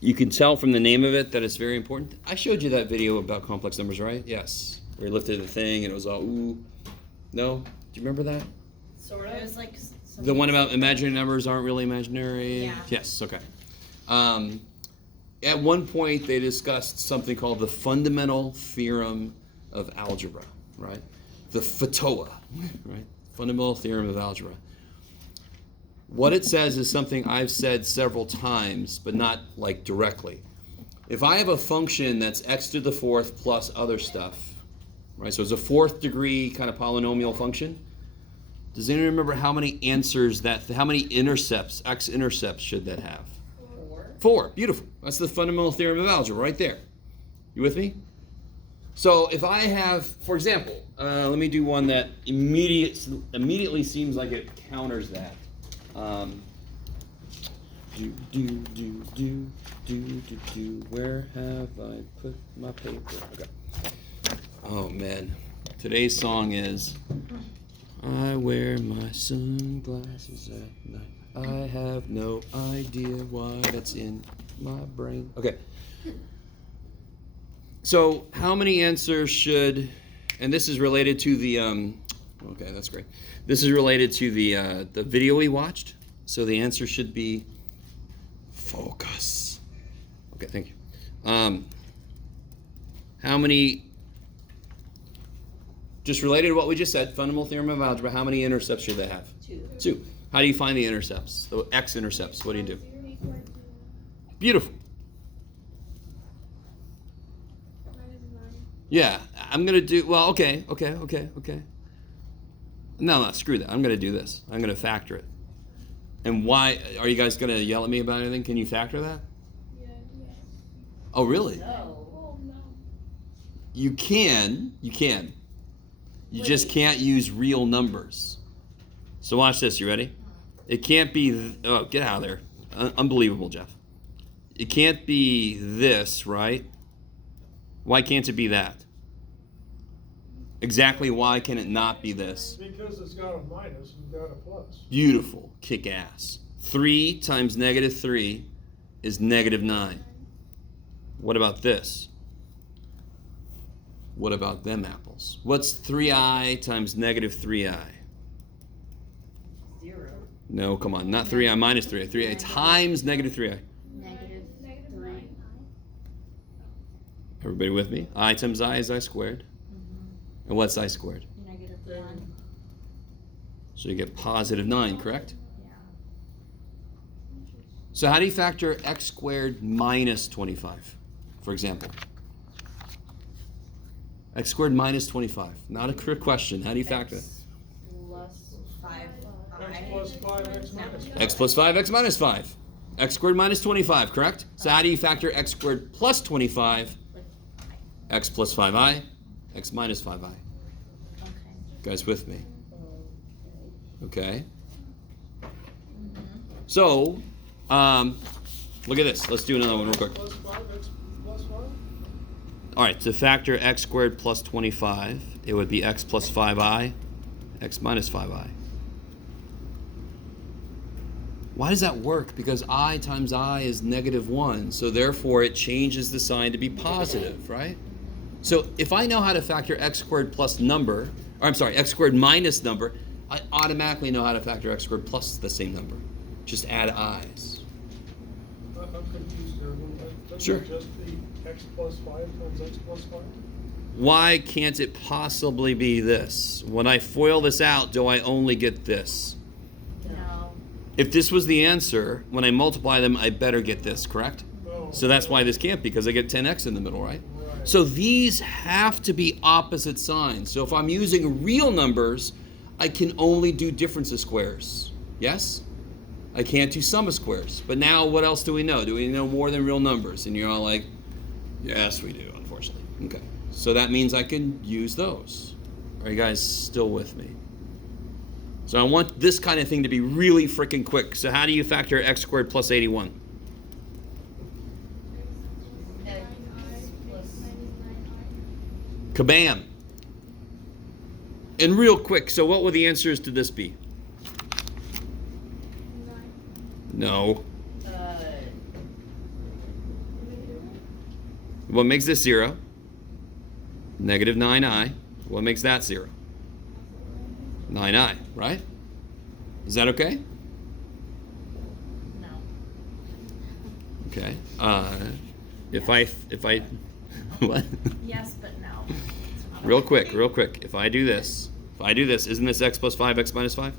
You can tell from the name of it that it's very important. I showed you that video about complex numbers, right? Yes. Where you lifted the thing and it was all, ooh. No? Do you remember that? Sort of. It was like the one about imaginary numbers aren't really imaginary? Yeah. Yes, okay. At one point, they discussed something called the fundamental theorem of algebra, right? The FTOA, right? Fundamental theorem of algebra. What it says is something I've said several times, but not like directly. If I have a function that's x to the fourth plus other stuff, right? So it's a fourth degree kind of polynomial function. Does anyone remember how many answers how many intercepts, x-intercepts should that have? 4. 4, beautiful. That's the fundamental theorem of algebra right there. You with me? So if I have, for example, let me do one that immediately seems like it counters that. Where have I put my paper? Okay. Oh man, today's song is I wear my sunglasses at night. I have no idea why that's in my brain. Okay. So how many answers should, and this is related to the, okay, that's great. This is related to the video we watched. So the answer should be focus. Okay, thank you. How many, just related to what we just said, fundamental theorem of algebra, how many intercepts should they have? 2. 2. How do you find the intercepts? The x-intercepts, what do you do? Beautiful. Yeah, I'm going to do, well, okay. No, screw that. I'm going to do this. I'm going to factor it. And why, are you guys going to yell at me about anything? Can you factor that? Yeah. Oh, really? No. Oh, no. You can. You just can't use real numbers. So watch this, you ready? It can't be, oh, get out of there. Unbelievable, Jeff. It can't be this, right? Why can't it be that? Exactly why can it not be this? Because it's got a minus and got a plus. Beautiful, kick ass. 3 times negative 3 is negative 9. What about this? What about them apples? What's 3i times negative 3i? 0. No, come on, not 3i minus 3i. 3i times negative 3i. Negative 3. Everybody with me? I times I is I squared. And what's I squared? Negative 1. So you get positive 9, correct? Yeah. So how do you factor x squared minus 25, for example? X squared minus 25. Not a trick question. How do you factor that? Plus 5i. X plus 5, X minus 5. X plus 5, X minus 5. X squared minus 25, correct? So how do you factor x squared plus 25? X plus 5i, x minus 5i. Okay. You guys with me? Okay. So, look at this. Let's do another one real quick. Plus 5, X plus 5? All right, to factor x squared plus 25, it would be x plus 5i, x minus 5i. Why does that work? Because I times I is negative 1, so therefore it changes the sign to be positive, right? So if I know how to factor x squared plus number, or I'm sorry, x squared minus number, I automatically know how to factor x squared plus the same number. Just add i's. I'm confused there. Doesn't Sure. it just be X plus 5 times X plus 5? Why can't it possibly be this? When I FOIL this out, do I only get this? No. If this was the answer, when I multiply them, I better get this, correct? No. So that's why this can't be, because I get 10x in the middle, right? Right. So these have to be opposite signs. So if I'm using real numbers, I can only do difference of squares. Yes? I can't do sum of squares. But now what else do we know? Do we know more than real numbers? And you're all like, yes, we do, unfortunately. Okay. So that means I can use those. Are you guys still with me? So I want this kind of thing to be really freaking quick. So how do you factor x squared plus 81? Kabam! And real quick, so what would the answers to this be? No. What makes this 0? Negative 9i. What makes that 0? 9i, right? Is that okay? No. Okay. If I what? Yes, but no. Real quick. If I do this, isn't this x plus 5, x minus 5?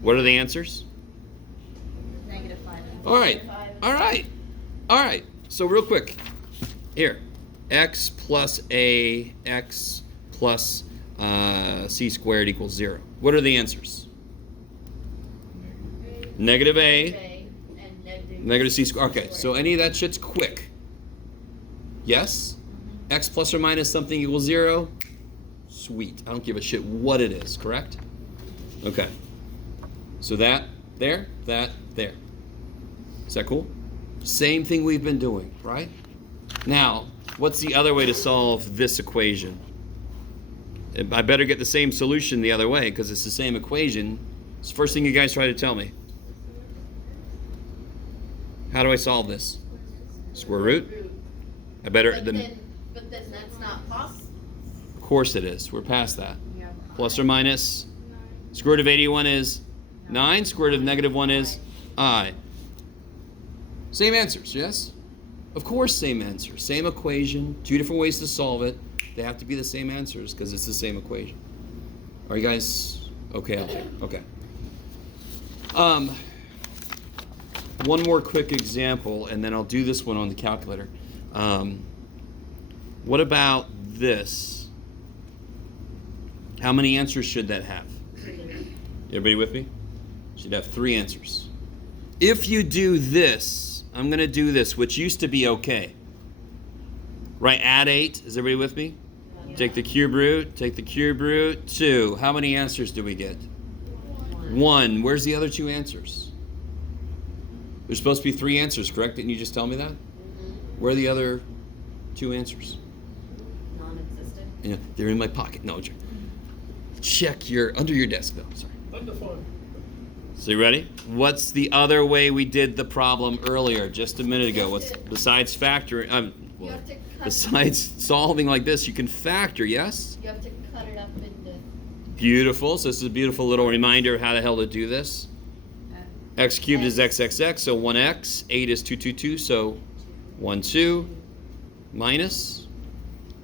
What are the answers? Negative 5. All right. So real quick, here, x plus a x plus c squared equals 0. What are the answers? Negative a, And negative c squared. Okay, so any of that shit's quick. Yes? X plus or minus something equals 0? Sweet. I don't give a shit what it is, correct? Okay. So that, there. Is that cool? Same thing we've been doing, right? Now, what's the other way to solve this equation? I better get the same solution the other way because it's the same equation. It's the first thing you guys try to tell me. How do I solve this? Square root? I better But then that's not possible. Of course it is. We're past that. Plus or minus. Square root of 81 is 9. Square root of negative 1 is I. Same answers, yes? Of course, same answer. Same equation. Two different ways to solve it. They have to be the same answers because it's the same equation. Are you guys okay out there? Okay. One more quick example, and then I'll do this one on the calculator. What about this? How many answers should that have? Everybody with me? Should have 3 answers. If you do this, I'm going to do this, which used to be okay. Right, add 8. Is everybody with me? Yeah. Take the cube root, 2. How many answers do we get? 1. Where's the other 2 answers? There's supposed to be 3 answers, correct? Didn't you just tell me that? Mm-hmm. Where are the other 2 answers? Non-existent. Yeah, they're in my pocket. No, check under your desk though. Sorry. Undefined. So you ready? What's the other way we did the problem earlier, just a minute ago? What's besides factoring? You have to cut. Besides solving like this, you can factor. Yes. You have to cut it up into. Beautiful. So this is a beautiful little reminder of how the hell to do this. X cubed is xxx, so 1x. 8 is 222, so 1, 2. Minus.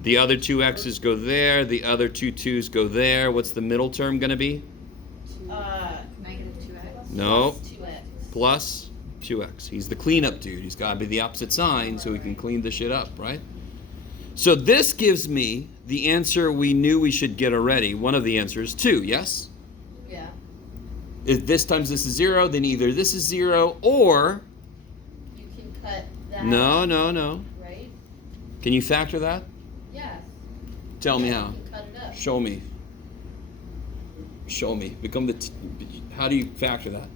The other 2 x's go there. The other 2 2's go there. What's the middle term going to be? Negative 2x. No. Plus 2x. Plus 2x. He's the cleanup dude. He's got to be the opposite sign so he can clean the shit up, right? So this gives me the answer we knew we should get already. One of the answers, 2, yes? Yeah. If this times this is 0, then either this is 0 or... You can cut that. No. Right? Can you factor that? Yes. Tell me Yeah, how. You can cut it up. Show me. Become how do you factor that?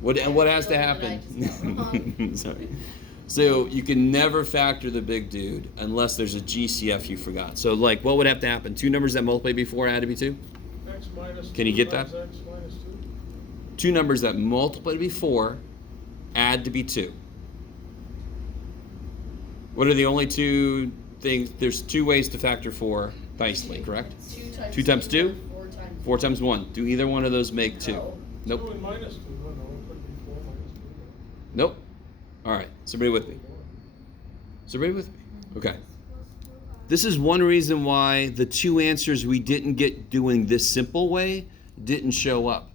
What has to What did I happen? just spell wrong? Sorry. So you can never factor the big dude unless there's a GCF you forgot. So like, what would have to happen? 2 numbers that multiply before had to be 2? X minus Can you 2 get that? times X minus 2. 2 numbers that multiply before add to be 2. What are the only 2 things? There's 2 ways to factor 4 nicely, correct? 2 times 2? 4 times 4 times 1. Do either one of those make 2? No. 2 Nope. and minus 2. No, it could be 4 minus 2. Nope. All right. Somebody with me? Somebody with me? Okay. This is one reason why the 2 answers we didn't get doing this simple way didn't show up.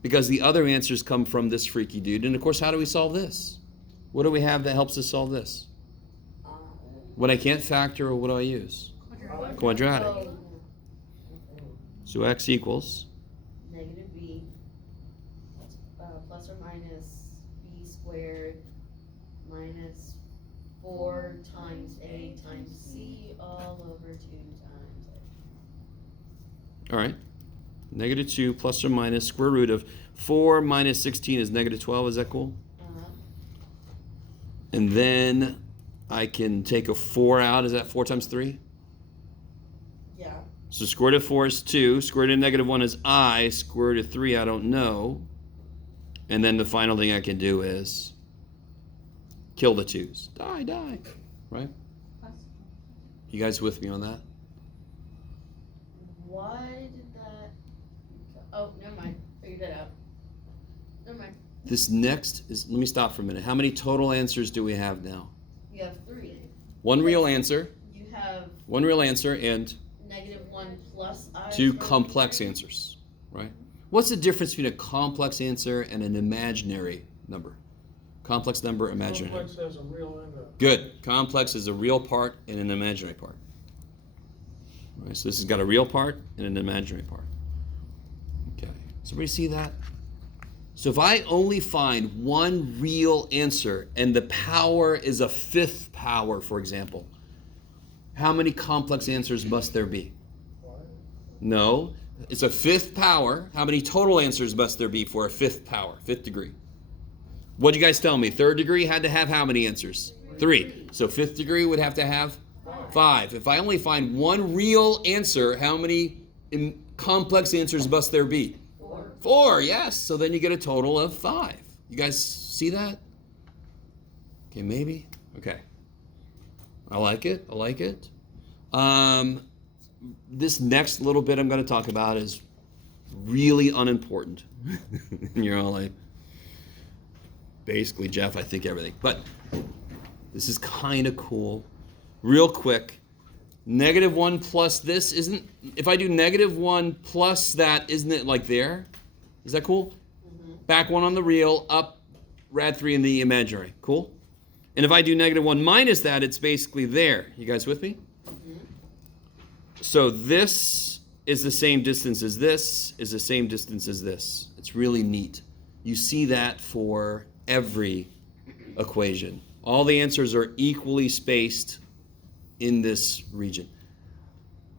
Because the other answers come from this freaky dude. And of course, how do we solve this? What do we have that helps us solve this? What I can't factor, or what do I use? Quadratic. So, So x equals, negative b plus or minus b squared minus 4 times a times c all over 2 times a. all right, negative 2 plus or minus square root of 4 minus 16 is negative 12. Is that cool? Uh-huh. And then I can take a 4 out. Is that 4 times 3? Yeah. So square root of 4 is 2. Square root of negative 1 is I. Square root of 3, I don't know. And then the final thing I can do is kill the 2's. Die. right? You guys with me on that? Why did that? Oh, never mind. Figured it out. Never mind. This next is, let me stop for a minute. How many total answers do we have now? You have 3. One real answer, You have one real answer, and -1 plus I. 2 complex answers, right? What's the difference between a complex answer and an imaginary number? Complex number, imaginary. Complex has a real and a. Good. Complex is a real part and an imaginary part. All right, so this has got a real part and an imaginary part. Okay. Does everybody see that? So if I only find one real answer and the power is a 5th power, for example, how many complex answers must there be? No, it's a 5th power. How many total answers must there be for a 5th power, 5th degree? What'd you guys tell me? 3rd degree had to have how many answers? 3. So 5th degree would have to have 5. If I only find one real answer, how many complex answers must there be? 4, yes. So then you get a total of 5. You guys see that? Okay, maybe? Okay. I like it. I like it. This next little bit I'm going to talk about is really unimportant. And you're all like, basically, Jeff, I think everything. But this is kind of cool. Real quick. -1 plus this isn't, if I do -1 plus that, isn't it like there? Is that cool? Mm-hmm. Back 1 on the real, up rad 3 in the imaginary. Cool? And if I do -1 minus that, it's basically there. You guys with me? Mm-hmm. So this is the same distance as this, is the same distance as this. It's really neat. You see that for every equation. All the answers are equally spaced in this region.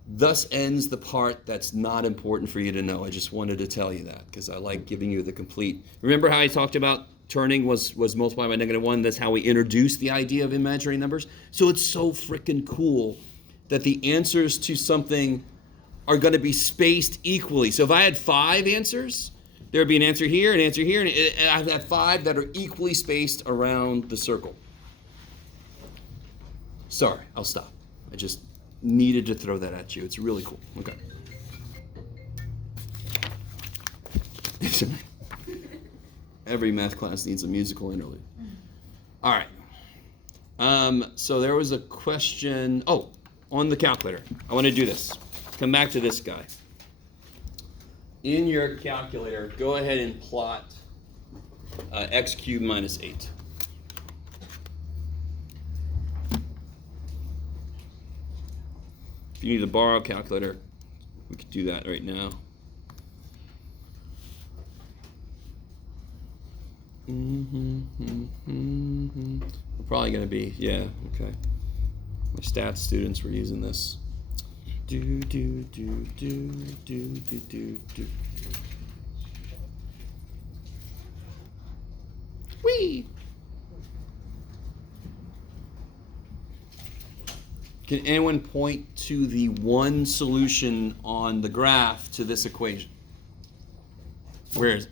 Thus ends the part that's not important for you to know. I just wanted to tell you that because I like giving you the complete. Remember how I talked about turning was multiplied by -1? That's how we introduced the idea of imaginary numbers. So it's so freaking cool that the answers to something are going to be spaced equally. So if I had 5 answers, there would be an answer here, and I've had 5 that are equally spaced around the circle. Sorry, I'll stop. I just needed to throw that at you. It's really cool. Okay. Every math class needs a musical interlude. All right. So there was a question. Oh, on the calculator. I want to do this. Come back to this guy. In your calculator, go ahead and plot x cubed minus 8. If you need to borrow a calculator, we could do that right now. We're probably going to be, yeah, okay. My stats students were using this. Whee! Can anyone point to the one solution on the graph to this equation? Where is,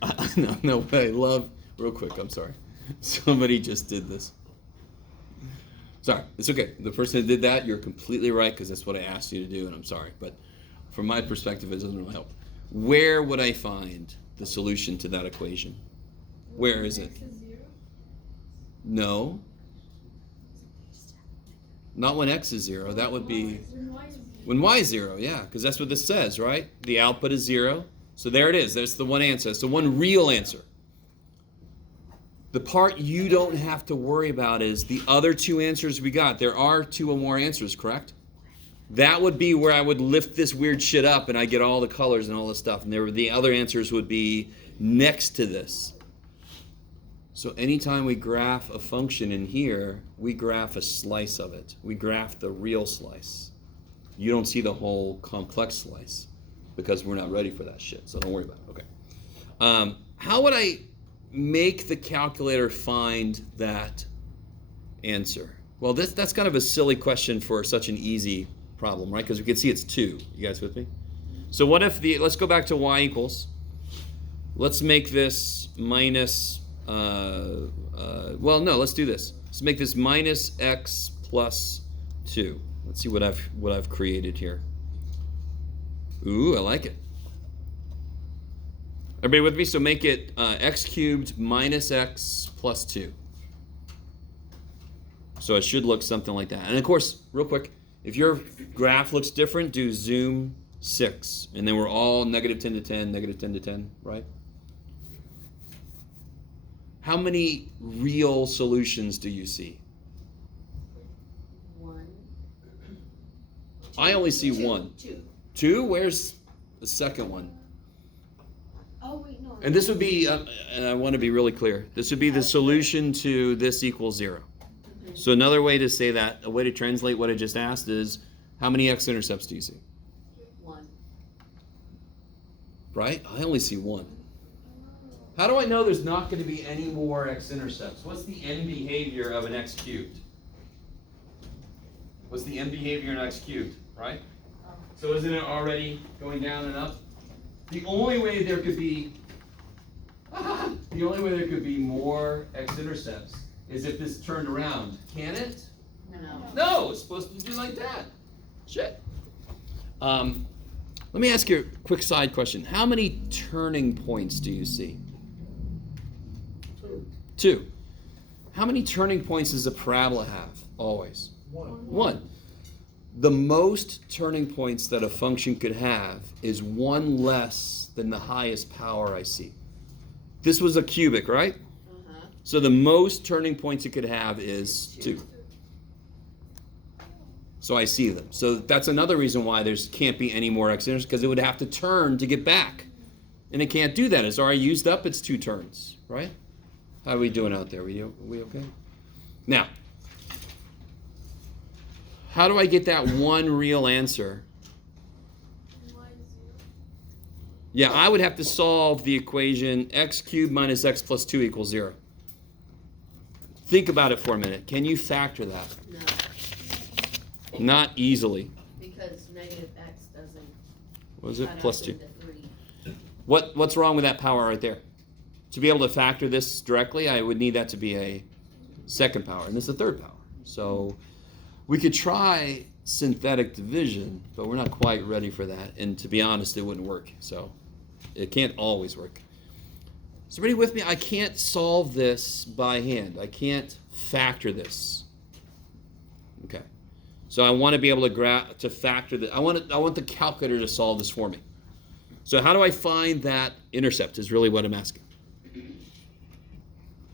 no way, love, real quick, I'm sorry. Somebody just did this. Sorry, it's okay. The person that did that, you're completely right because that's what I asked you to do, and I'm sorry. But from my perspective, it doesn't really help. Where would I find the solution to that equation? Where is it? No. Not when x is 0. That would be when y is 0, yeah, because that's what this says, right? The output is 0. So there it is. That's the one answer. That's the one real answer. The part you don't have to worry about is the other 2 answers we got. There are 2 or more answers, correct? That would be where I would lift this weird shit up and I get all the colors and all this stuff. And the other answers would be next to this. So anytime we graph a function in here, we graph a slice of it. We graph the real slice. You don't see the whole complex slice because we're not ready for that shit. So don't worry about it. Okay. How would I make the calculator find that answer? Well, that's kind of a silly question for such an easy problem, right? Because we can see it's 2. You guys with me? So what if let's go back to y equals. Let's make this minus, well, no, let's do this. Let's make this minus x plus 2. Let's see what I've created here. Ooh, I like it. Everybody with me? So make it x cubed minus x plus 2. So it should look something like that. And of course, real quick, if your graph looks different, do zoom 6. And then we're all negative 10 to 10, negative 10 to 10, right? How many real solutions do you see? 1. I only see 1. 2. 2? Where's the second one? Oh, wait, no. And this would be, and I want to be really clear, this would be the solution to this equals 0. So another way to say that, a way to translate what I just asked is, how many x-intercepts do you see? 1. Right? I only see 1. How do I know there's not going to be any more x-intercepts? What's the end behavior of an x cubed? What's the end behavior in x cubed, right? So isn't it already going down and up? The only way there could be more x-intercepts is if this turned around. Can it? No. No, it's supposed to do like that. Shit. Let me ask you a quick side question. How many turning points do you see? 2. How many turning points does a parabola have? Always. 1. The most turning points that a function could have is 1 less than the highest power I see. This was a cubic, right? So the most turning points it could have is 2. So I see them. So that's another reason why there can't be any more x-intercepts, because it would have to turn to get back. And it can't do that. It's already used up its 2 turns, right? How are we doing out there? Are we okay? Now, how do I get that one real answer? Yeah, I would have to solve the equation x cubed minus x plus 2 equals 0. Think about it for a minute. Can you factor that? No. Not easily. Because negative x doesn't. What is it? cut Plus out 2. into 3. What's wrong with that power right there? To be able to factor this directly, I would need that to be a second power, and this is a third power. So we could try synthetic division, but we're not quite ready for that. And to be honest, it wouldn't work. So it can't always work. Is everybody with me? I can't solve this by hand. I can't factor this. Okay. So I want to be able to factor that. I want the calculator to solve this for me. So how do I find that intercept is really what I'm asking.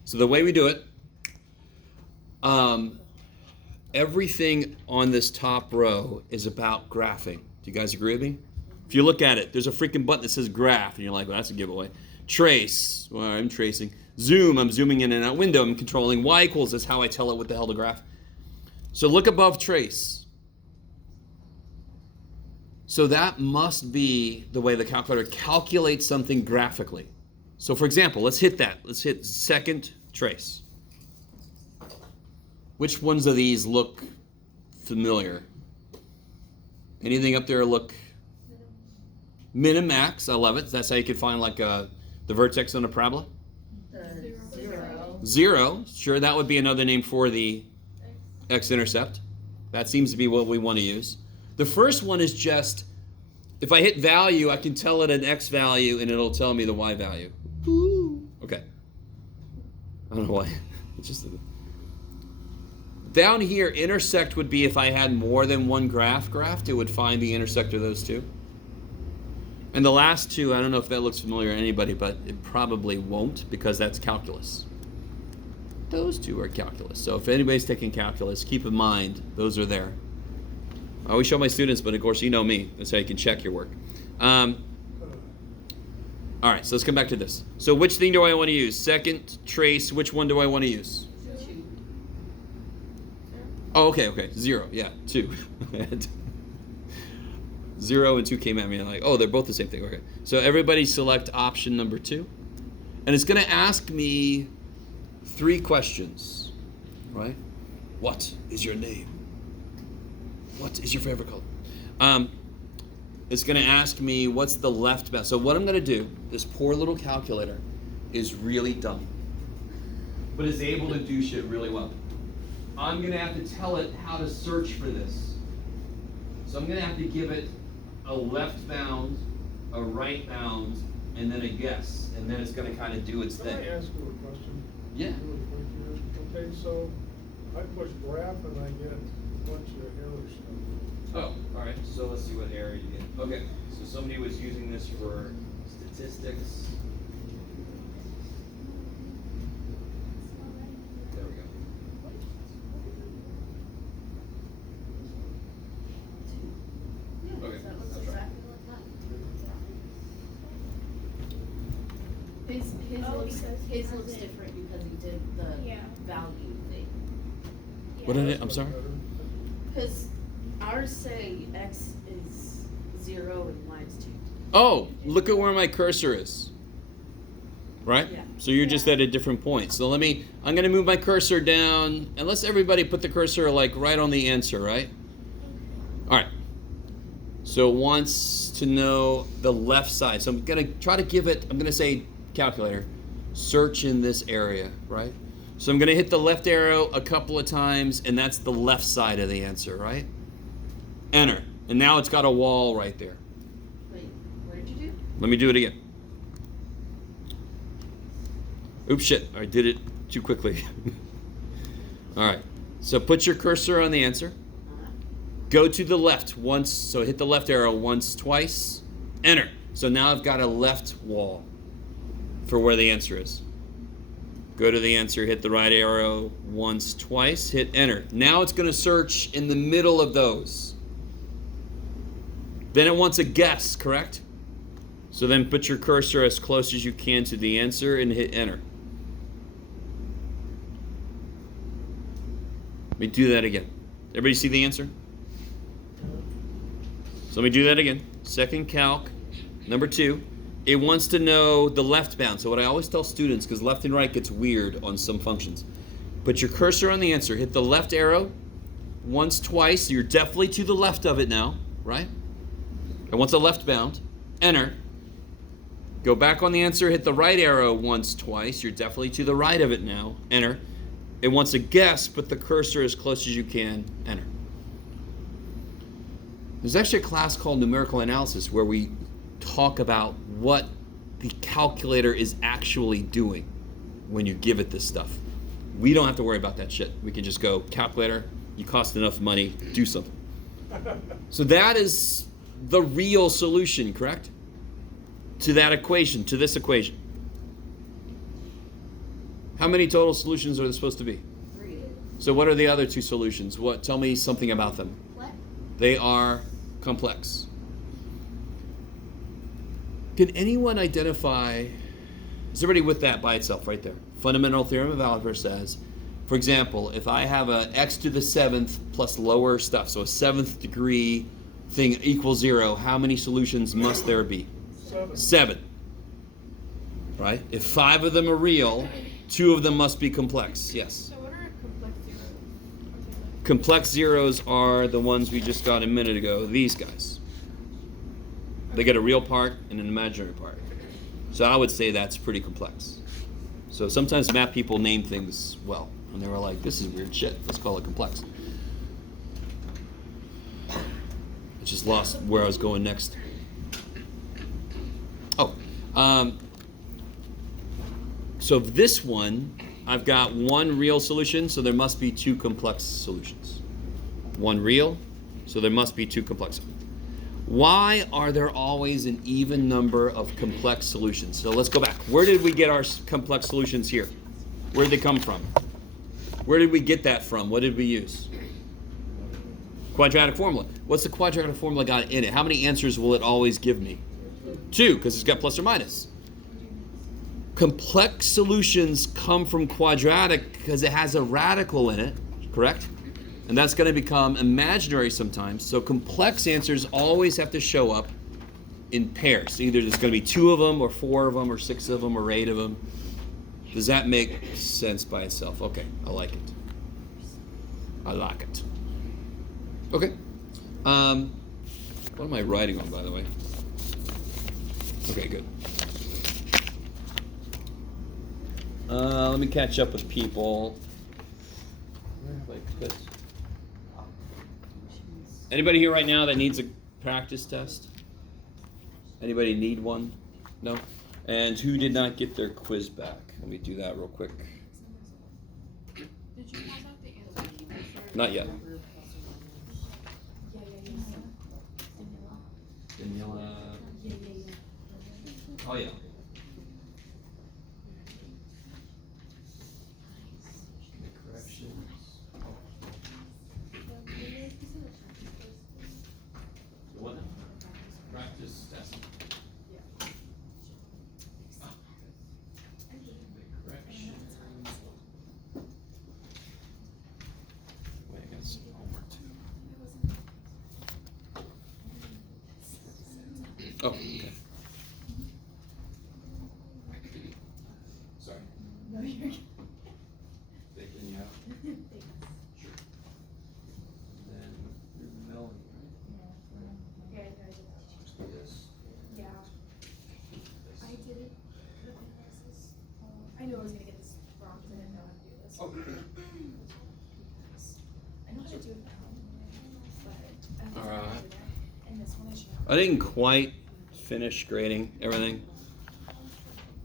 So the way we do it, everything on this top row is about graphing. Do you guys agree with me? If you look at it, there's a freaking button that says graph, and you're like, well, that's a giveaway. Trace, well, I'm tracing. Zoom, I'm zooming in and out. Window, I'm controlling. Y equals is how I tell it what the hell to graph. So look above trace. So that must be the way the calculator calculates something graphically. So for example, let's hit that. Let's hit second trace. Which ones of these look familiar? Anything up there look min and max? I love it. That's how you could find like the vertex on a parabola. 0. 0. Sure, that would be another name for the x-intercept. That seems to be what we want to use. The first one is just, if I hit value, I can tell it an x value and it'll tell me the y value. Okay. I don't know why. It's just down here, intersect would be if I had more than one graph graphed, it would find the intersect of those two. And the last two, I don't know if that looks familiar to anybody, but it probably won't because that's calculus. Those two are calculus. So if anybody's taking calculus, keep in mind, those are there. I always show my students, but of course you know me. That's how you can check your work. All right, so let's come back to this. So which thing do I want to use? Second trace, which one do I want to use? 2. Oh, okay, 0, yeah, 2. 0 and 2 came at me and I'm like, oh, they're both the same thing. Okay, so everybody select option number 2. And it's going to ask me 3 questions, right? What is your name? What is your favorite color? It's going to ask me what's the left bound. So what I'm going to do, this poor little calculator is really dumb, but is able to do shit really well. I'm going to have to tell it how to search for this. So I'm going to have to give it a left bound, a right bound, and then a guess. And then it's going to kind of do its Can I thing. ask you a question? Yeah. Really quick here? Okay, so I push graph and I get a bunch of error stuff. Oh, all right. So let's see what error you get. Okay. So somebody was using this for statistics. There we go. Okay, That looks that's right. exactly like that. His Oh, looks because he his has looks it. different because he did the Yeah. value thing. What did it? That's I'm much sorry. better. Because ours say X is 0 and Y is 2. Oh, look at where my cursor is. Right? Yeah. So you're just at a different point. So I'm going to move my cursor down, unless everybody put the cursor like right on the answer, right? All right. So it wants to know the left side. So I'm going to try to give it, I'm going to say, calculator, search in this area, right? So I'm going to hit the left arrow a couple of times, and that's the left side of the answer, right? Enter. And now it's got a wall right there. Wait, what did you do? Let me do it again. Oops, shit. I did it too quickly. All right. So put your cursor on the answer. Go to the left once. So hit the left arrow once, twice. Enter. So now I've got a left wall for where the answer is. Go to the answer, hit the right arrow once, twice, hit enter. Now it's going to search in the middle of those. Then it wants a guess, correct? So then put your cursor as close as you can to the answer and hit enter. Let me do that again. Everybody see the answer? So let me do that again. Second calc, number 2. It wants to know the left bound. So what I always tell students, because left and right gets weird on some functions, put your cursor on the answer, hit the left arrow once, twice. You're definitely to the left of it now, right? It wants a left bound. Enter. Go back on the answer, hit the right arrow once, twice. You're definitely to the right of it now. Enter. It wants a guess, put the cursor as close as you can. Enter. There's actually a class called numerical analysis where we talk about what the calculator is actually doing when you give it this stuff. We don't have to worry about that shit. We can just go, calculator, you cost enough money, do something. So that is the real solution, correct? To that equation, to this equation. How many total solutions are there supposed to be? 3. So what are the other 2 solutions? What? Tell me something about them. What? They are complex. Can anyone identify, is everybody with that by itself right there? Fundamental theorem of algebra says, for example, if I have a x to the 7th plus lower stuff, so a 7th degree thing equals 0, how many solutions must there be? 7. Right? If 5 of them are real, 2 of them must be complex. Yes. So what are complex zeros? Complex zeros are the ones we just got a minute ago, these guys. They get a real part and an imaginary part. So I would say that's pretty complex. So sometimes math people name things well, and they were like, this is weird shit, let's call it complex. I just lost where I was going next. Oh, so this one, I've got 1 real solution, so there must be 2 complex solutions. 1 real, so there must be 2 complex. Why are there always an even number of complex solutions? So let's go back. Where did we get our complex solutions here? Where did they come from? Where did we get that from? What did we use? Quadratic formula. What's the quadratic formula got in it? How many answers will it always give me? 2, because it's got plus or minus. Complex solutions come from quadratic because it has a radical in it, correct? And that's going to become imaginary sometimes. So complex answers always have to show up in pairs. Either there's going to be 2 of them, or 4 of them, or 6 of them, or 8 of them. Does that make sense by itself? Okay, I like it. I like it. Okay. What am I writing on, by the way? Okay, good. Let me catch up with people. If I Good. Anybody here right now that needs a practice test? Anybody need one? No? And who did not get their quiz back? Let me do that real quick. Did you pass out the answers? Not yet. Oh yeah. What now? Practice test. Wait, I got some homework too. Oh, okay. Sorry. No, you're good. Taking you out. Sure. Then you're Melanie, right? Okay, This. Yeah, I did it. I knew I was gonna get this wrong because I didn't know how to do this. Oh. I know how to do it now, but I don't know All how to right. do that. And this one I should I didn't quite finish grading everything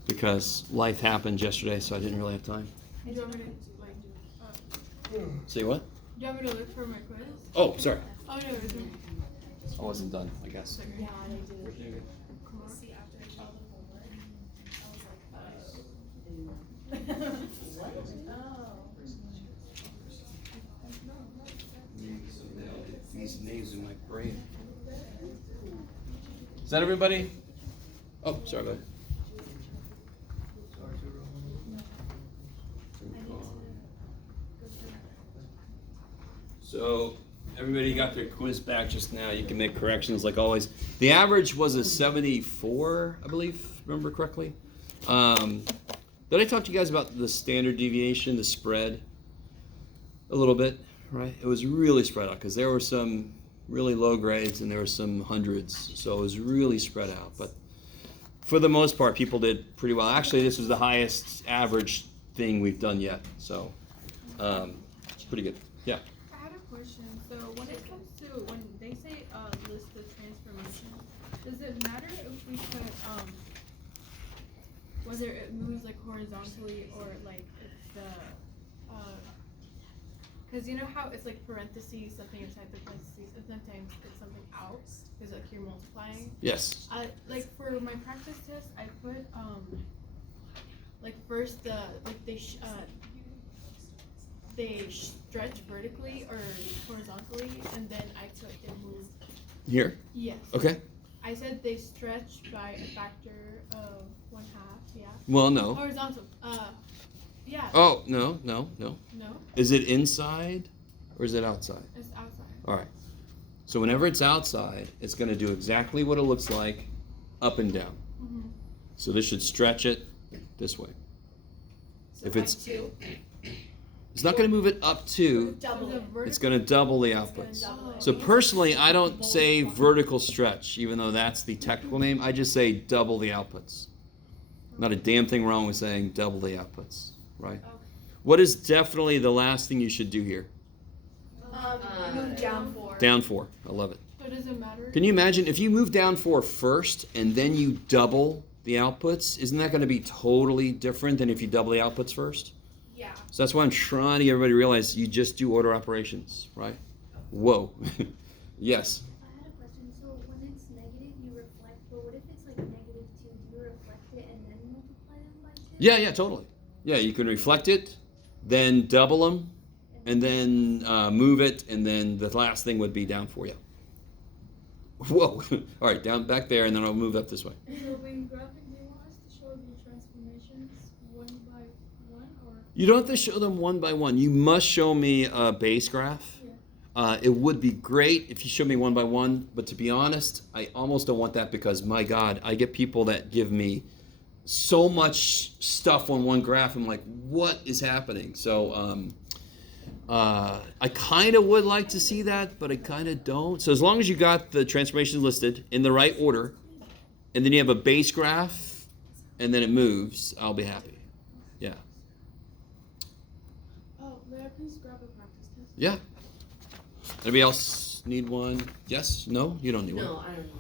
because life happened yesterday, so I didn't really have time. Do you want me to, like, Say what? do you want me to look for my quiz? Oh, sorry. Oh, no, it's okay. I wasn't done, I guess. Yeah, I did. See, after I saw the homework, I was like, These names in my brain. Is that everybody? Oh, sorry, bud. So everybody got their quiz back just now. You can make corrections like always. The average was a 74, I believe, if I remember correctly. Did I talk to you guys about the standard deviation, the spread? A little bit, right? It was really spread out because there were some really low grades and there were some hundreds. So it was really spread out. But for the most part, people did pretty well. Actually, this was the highest average thing we've done yet. So it's pretty good. Yeah. I had a question. So when it comes to, when they say list the transformation, does it matter if we put, whether it moves like horizontally or like if the, because you know how it's like parentheses, something inside the parentheses, and sometimes it's something out, because like you're multiplying. Yes. Like for my practice test, I put like first the like they stretch vertically or horizontally, and then I put they move. Here. Yes. Okay. I said they stretch by a factor of 1/2. Yeah. Well, no. Horizontal. Yeah. Oh, no. No. Is it inside or is it outside? It's outside. All right. So whenever it's outside, it's going to do exactly what it looks like, up and down. Mm-hmm. So this should stretch it this way. so If like it's- 2, It's not going to move it up to. double it. It's going to double the It's gonna outputs. double it. So personally, I don't say vertical stretch, even though that's the technical name. I just say double the outputs. Not a damn thing wrong with saying double the outputs, right? Okay. What is definitely the last thing you should do here? Move down 4. Down 4. I love it. So does it matter? Can you imagine if you move down 4 first and then you double the outputs? Isn't that going to be totally different than if you double the outputs first? Yeah. So that's why I'm trying to get everybody to realize you just do order operations, right? Whoa. Yes. I had a question. So when it's negative, you reflect, but what if it's like -2? Do you reflect it and then multiply them by 2? Yeah, totally. Yeah, you can reflect it, then double them, and then move it, and then the last thing would be down 4. Yeah. Whoa. All right, down back there, and then I'll move up this way. So when graphic, do you want us to show the transformations one by one, or? You don't have to show them one by one. You must show me a base graph. It would be great if you showed me one by one, but to be honest, I almost don't want that because, my God, I get people that give me so much stuff on one graph. I'm like, what is happening? So I kind of would like to see that, but I kind of don't. So as long as you got the transformations listed in the right order, and then you have a base graph, and then it moves, I'll be happy. Yeah. Oh, may I please grab a practice test? Yeah. Anybody else need one? Yes? No? You don't need one. No, I don't need one.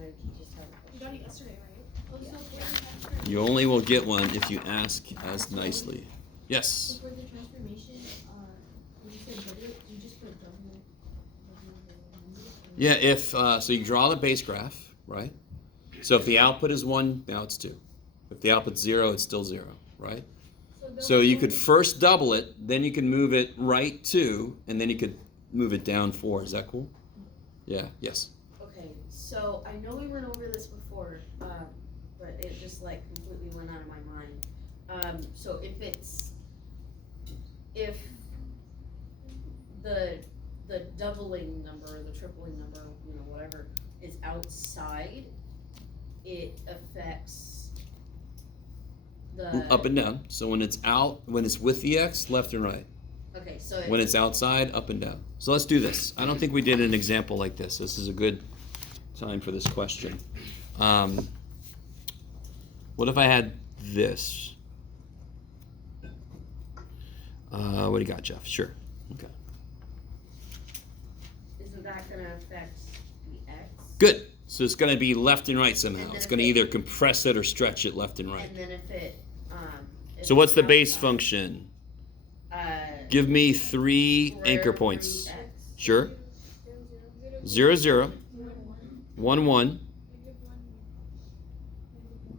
I just have a You question. got it yesterday, right? Also, for the transfer, You only will get one if you ask as nicely. Yes. So for the transformation, when you said double it, you just put double the number? Yeah, if so you draw the base graph, right? So if the output is 1, now it's 2. If the output's 0, it's still 0, right? So you could first double it, then you can move it right 2, and then you could move it down 4. Is that cool? Yeah, yes. Okay, so I know we went over this before, but it just like completely went out of my mind. So if the doubling number, or the tripling number, you know, whatever, is outside, it affects the Up and down. So when it's out, when it's with the x, left and right. Okay, so When it's outside, up and down. So let's do this. I don't think we did an example like this. This is a good time for this question. What if I had this? What do you got, Jeff? Sure. Okay. isn't that gonna affect the x? Good. So it's going to be left and right somehow. And It's then going to if it- either compress it or stretch it left and right. And then if it if So what's the it's base outside, function? Uh, Give me 3 anchor points. x. Sure. 0, 0. 1, 1.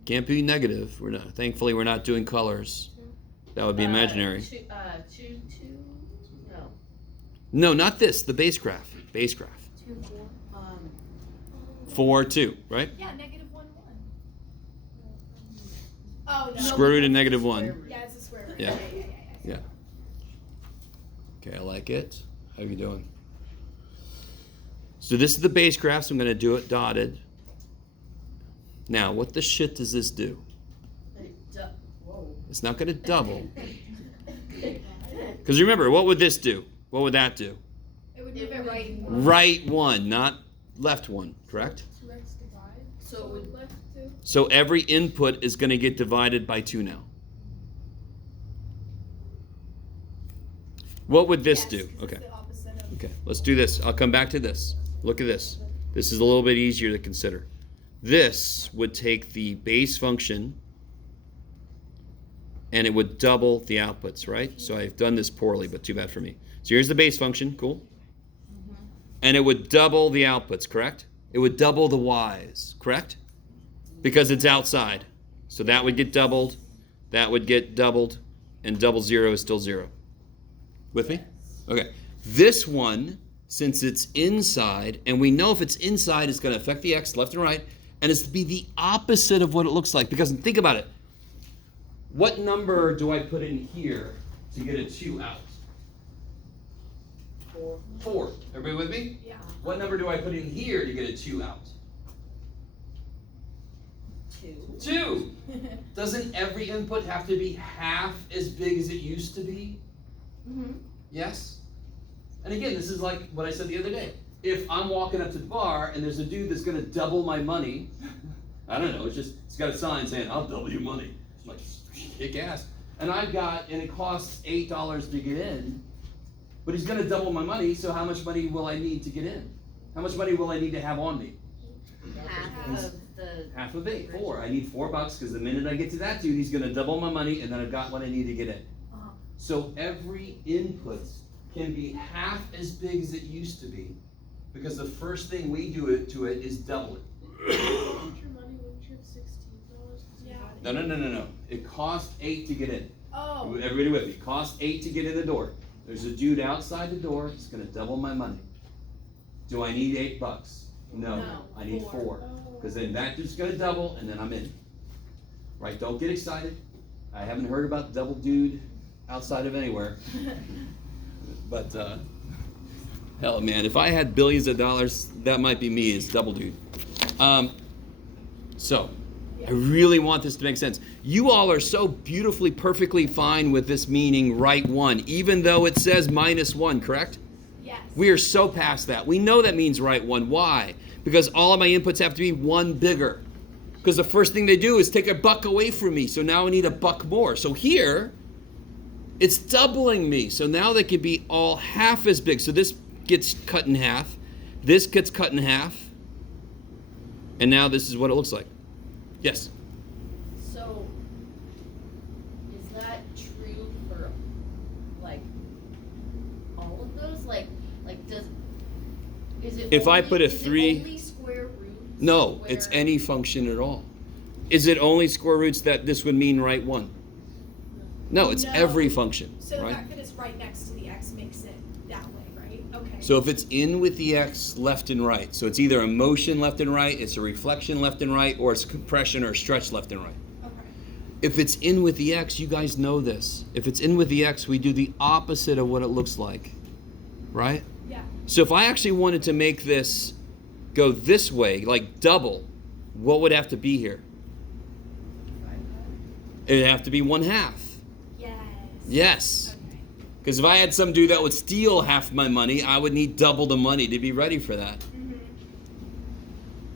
Can't be negative. We're not. Thankfully, we're not doing colors. That would be imaginary. Two, no. No, not this. The base graph. Base graph. 2, 4. 4, 2. Right. yeah, -1, 1. Oh, no. Square root of -1. Yeah, it's a square root. Yeah. Yeah. Okay, I like it. How you doing? So this is the base graph. So I'm going to do it dotted. Now, what the shit does this do? Whoa. It's not going to double. Because remember, what would this do? What would that do? It would move it right. Right 1, not left 1, correct? 2x divide. So it would left 2. So every input is going to get divided by 2 now. What would this do? Okay. It's the opposite of Okay, let's do this. I'll come back to this. Look at this. This is a little bit easier to consider. This would take the base function and it would double the outputs, right? So I've done this poorly, but too bad for me. So here's the base function, cool? And it would double the outputs, correct? It would double the y's, correct? Because it's outside. So that would get doubled, that would get doubled, and double 0 is still 0. With me? Okay. This one, since it's inside, and we know if it's inside, it's going to affect the x left and right, and it's to be the opposite of what it looks like. Because think about it. What number do I put in here to get a 2 out? 4. Everybody with me? Yeah. What number do I put in here to get a 2 out? 2. Doesn't every input have to be half as big as it used to be? Mm-hmm. Yes? And again, this is like what I said the other day. If I'm walking up to the bar and there's a dude that's going to double my money, I don't know, it's got a sign saying, I'll double your money. I'm like, kick ass. And it costs $8 to get in, but he's going to double my money, so how much money will I need to get in? How much money will I need to have on me? Half of 8, 4. I need $4 because the minute I get to that dude, he's going to double my money, and then I've got what I need to get in. So every input can be half as big as it used to be, because the first thing we do to it is double it. Your money, wouldn't you have $16? Yeah. No. It costs 8 to get in. Oh. Everybody with me? It costs 8 to get in the door. There's a dude outside the door. He's going to double my money. Do I need $8? No. I need 4. Because then that dude's going to double, and then I'm in. Right? Don't get excited. I haven't heard about double dude outside of anywhere. But hell, man, if I had billions of dollars, that might be me as double dude. So I really want this to make sense. You all are so beautifully, perfectly fine with this meaning right 1, even though it says -1, correct? Yes. We are so past that. We know that means right 1. Why? Because all of my inputs have to be 1 bigger. Because the first thing they do is take $1 away from me. So now I need $1 more. So here, It's doubling me. So now they could be all half as big. So this gets cut in half. This gets cut in half. And now this is what it looks like. Yes? So, is that true for, like, all of those? Like, is it If I only, put a is it 3 only square roots? No, it's where- any function at all. Is it only square roots that this would mean right one? No, it's No. every function, So the right? fact that it's right next to the x makes it that way, right? Okay. So if it's in with the x left and right, so it's either a motion left and right, it's a reflection left and right, or it's a compression or a stretch left and right. Okay. If it's in with the x, you guys know this. If it's in with the x, we do the opposite of what it looks like, right? Yeah. So if I actually wanted to make this go this way, like double, what would have to be here? It'd have to be 1/2. Yes. Yes. Okay. Because if I had some dude that would steal half my money, I would need double the money to be ready for that. Mm-hmm.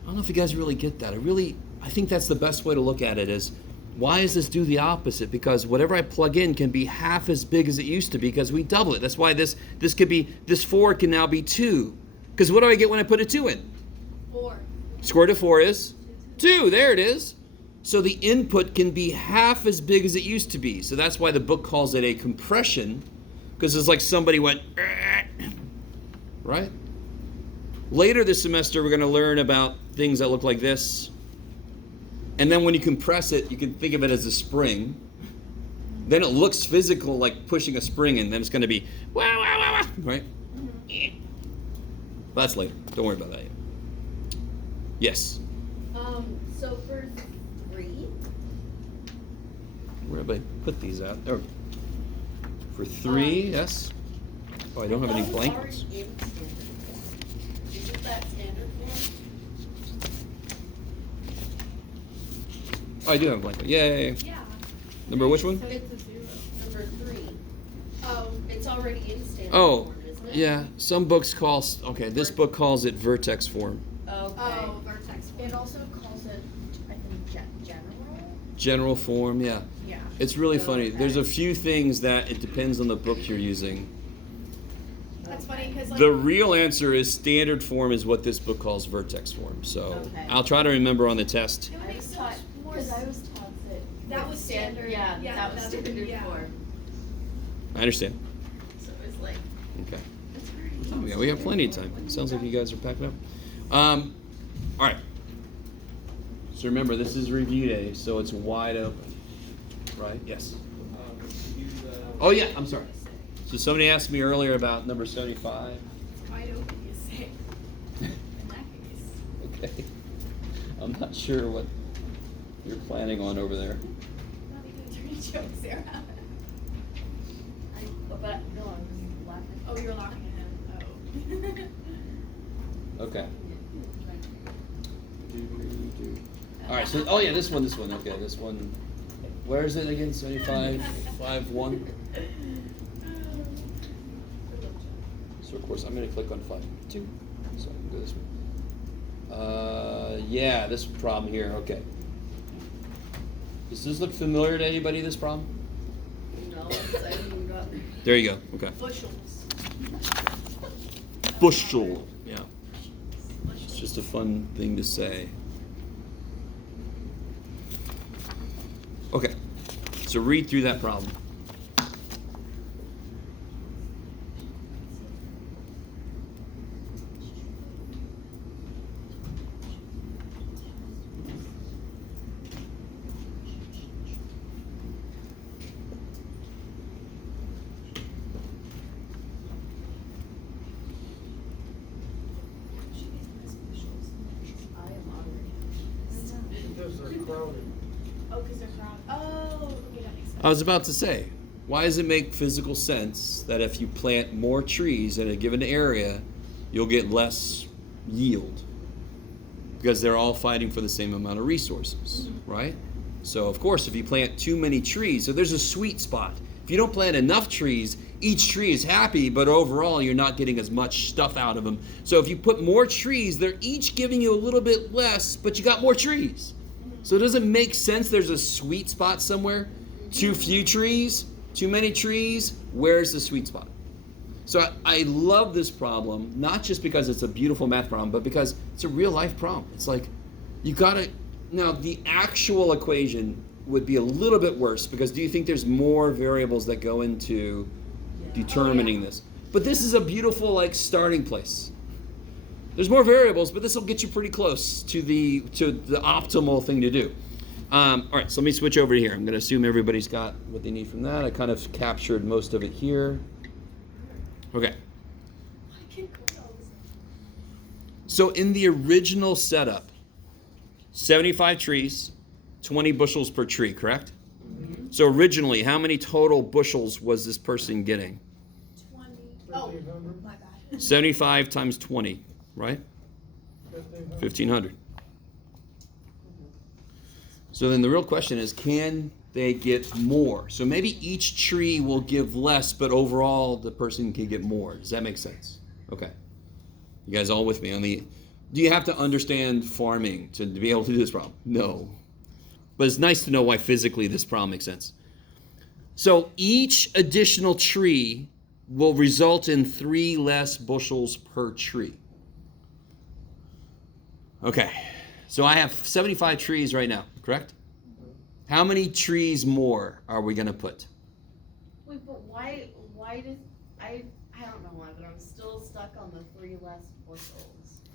I don't know if you guys really get that. I think that's the best way to look at it is, why does this do the opposite? Because whatever I plug in can be half as big as it used to be because we double it. That's why this 4 can now be 2. Because what do I get when I put a 2 in? 4. Square root of 4 is 2. There it is. So the input can be half as big as it used to be. So that's why the book calls it a compression, because it's like somebody went, right? Later this semester, we're going to learn about things that look like this. And then when you compress it, you can think of it as a spring. Then it looks physical, like pushing a spring, and then it's going to be, wah, wah, wah, wah, right? That's later. Don't worry about that yet. Yes. So for 3, Where have I put these at? Oh, for 3, yes. Oh, I don't have any that was blankets. already in standard form. Isn't that standard form? Oh, I do have a blanket. Yay. Yeah. Number which one? So it's a 0. Number 3. Oh. It's already in standard Oh, form, isn't it? yeah. Some books call. Okay, this book calls it Vertex form. Okay. Oh, Vertex. It also calls it, I think, general. General form, yeah. Yeah. It's really funny. Okay. There's a few things that it depends on the book you're using. That's funny because like The real answer is standard form is what this book calls Vertex form. So Okay. I'll try to remember on the test. it I makes was so taught, much more because I sense. was taught that. That was standard. Yeah, Yeah, that was that's- standard yeah. form. I understand. So it's like, Okay. it's very Oh, yeah, we have plenty of time. Sounds like you guys are packing up. All right. So remember, this is review day, so it's wide open. Right? Yes. Oh, yeah, I'm sorry. So somebody asked me earlier about number 75. It's wide open, you say. In that case. Okay. I'm not sure what you're planning on over there. Not even dirty jokes, Sarah. but no, I was laughing. Oh, you're laughing at him. Oh. Okay. All right, so, oh yeah, this one. Okay, this one. Where is it again? 75, 5-1. So of course I'm going to click on 5-2. So I can go this way. Yeah, this problem here. Okay. Does this look familiar to anybody? This problem? No, I haven't even got there. There you go. Okay. Bushels. Bushel. Yeah. It's just a fun thing to say. Okay. So read through that problem. I am already. Because they're crowded. Oh, because they're crowded. Oh, okay, that makes sense. I was about to say, why does it make physical sense that if you plant more trees in a given area, you'll get less yield? Because they're all fighting for the same amount of resources, right? So of course, if you plant too many trees, so there's a sweet spot. If you don't plant enough trees, each tree is happy, but overall you're not getting as much stuff out of them. So if you put more trees, they're each giving you a little bit less, but you got more trees. So it doesn't make sense there's a sweet spot somewhere. Too few trees, Too many trees, where's the sweet spot? So I love this problem, not just because it's a beautiful math problem, but because it's a real life problem. It's like, you gotta, now the actual equation would be a little bit worse, because do you think there's more variables that go into determining this? But this is a beautiful like starting place. There's more variables, but this will get you pretty close to the optimal thing to do. All right, so let me switch over to here. I'm going to assume everybody's got what they need from that. I kind of captured most of it here. Okay. So in the original setup, 75 trees, 20 bushels per tree, correct? Mm-hmm. So originally, how many total bushels was this person getting? 20. 1,500, My bad. 75 times 20, right? 1,500. 1,500. So then the real question is, can they get more? So maybe each tree will give less, but overall the person can get more. Does that make sense? Okay. You guys all with me on the... Do you have to understand farming to be able to do this problem? No. But it's nice to know why physically this problem makes sense. So each additional tree will result in 3 less bushels per tree. Okay. So I have 75 trees right now, correct? How many trees more are we going to put? Wait, but why does, I don't know why, but I'm still stuck on the 3 less bushels.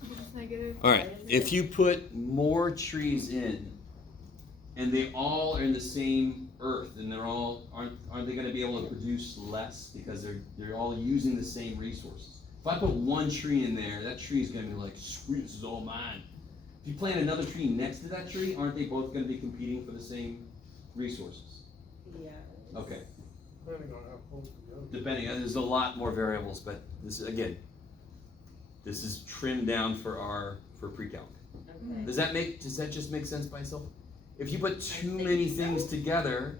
It's negative. All right. If you put more trees in, and they all are in the same earth, and they're all aren't they going to be able to produce less because they're all using the same resources? If I put one tree in there, that tree is going to be like, sweet, this is all mine. If you plant another tree next to that tree, aren't they both going to be competing for the same resources? Yeah. Okay. Depending on how close to go. Depending, there's a lot more variables, but this again, this is trimmed down for pre-calc. Okay. Does that just make sense by itself? If you put too many things together,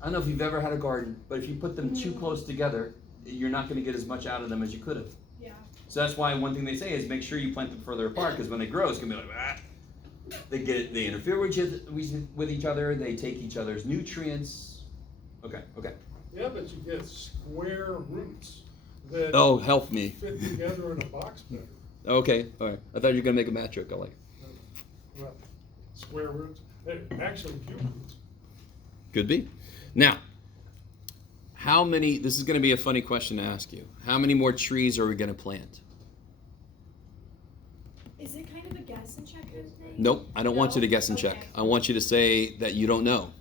I don't know if you've ever had a garden, but if you put them too close together, you're not going to get as much out of them as you could have. Yeah. So that's why one thing they say is make sure you plant them further apart, because when they grow, it's going to be like, they interfere with each other, they take each other's nutrients. Okay. Yeah, but you get square roots that Oh, help me. fit together in a box better. Okay, all right. I thought you were going to make a math joke. I like it. Well, square roots, actually cube roots. Could be. Now, this is going to be a funny question to ask you. How many more trees are we going to plant? Is it kind of a guess and check kind of thing? Nope, I don't want you to guess and check. Okay. I want you to say that you don't know.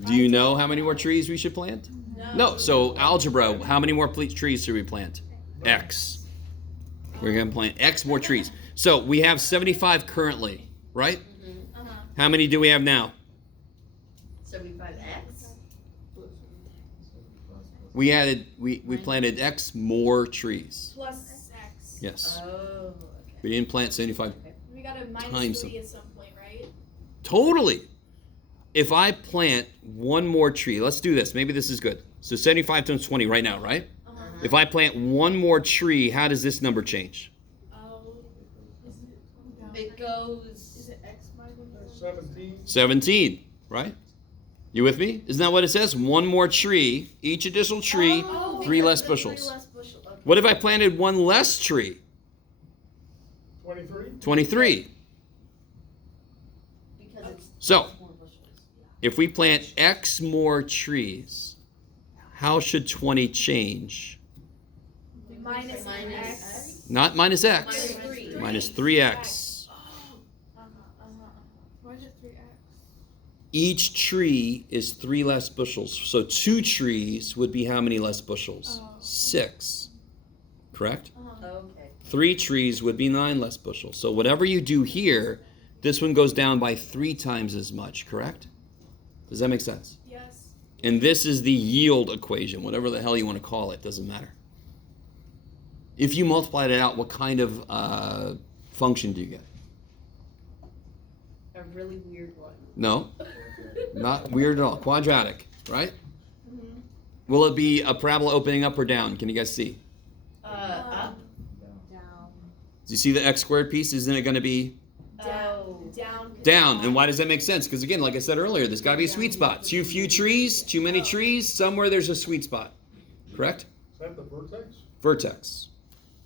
Do you know how many more trees we should plant? No. So algebra, how many more trees should we plant? X. We're going to plant X more trees. So we have 75 currently, right? Uh-huh. How many do we have now? 75x? We planted X more trees. Plus X. Yes. Oh, okay. We didn't plant 75. We got a Times minus them. 3 at some point, right? Totally. If I plant one more tree, let's do this. Maybe this is good. So 75 times 20 right now, right? Uh-huh. If I plant one more tree, how does this number change? Oh, is it? It goes. Is it X minus 17. 17, right? You with me? Isn't that what it says? One more tree, each additional tree, Oh, 3 because less the bushels. 3 less bushels. Okay. What if I planted one less tree? 23. 23. Because it's So, more bushels. if we plant X more trees, how should 20 change? Minus Minus X. Not minus X. Minus 3. Minus 3X. Why is it 3x? Each tree is 3 less bushels. So 2 trees would be how many less bushels? Oh. 6. Correct? Okay. 3 trees would be 9 less bushels. So whatever you do here, this one goes down by 3 times as much, correct? Does that make sense? Yes. And this is the yield equation, whatever the hell you want to call it, doesn't matter. If you multiply it out, what kind of function do you get? A really weird one. No, not weird at all. Quadratic, right? Mm-hmm. Will it be a parabola opening up or down? Can you guys see? Up. Down. Do you see the x squared piece? Isn't it going to be? Oh. Down Down. And why does that make sense? Because again, like I said earlier, there's got to be a sweet spot. Too few trees, too many trees, somewhere there's a sweet spot. Correct? Is that the vertex? Vertex.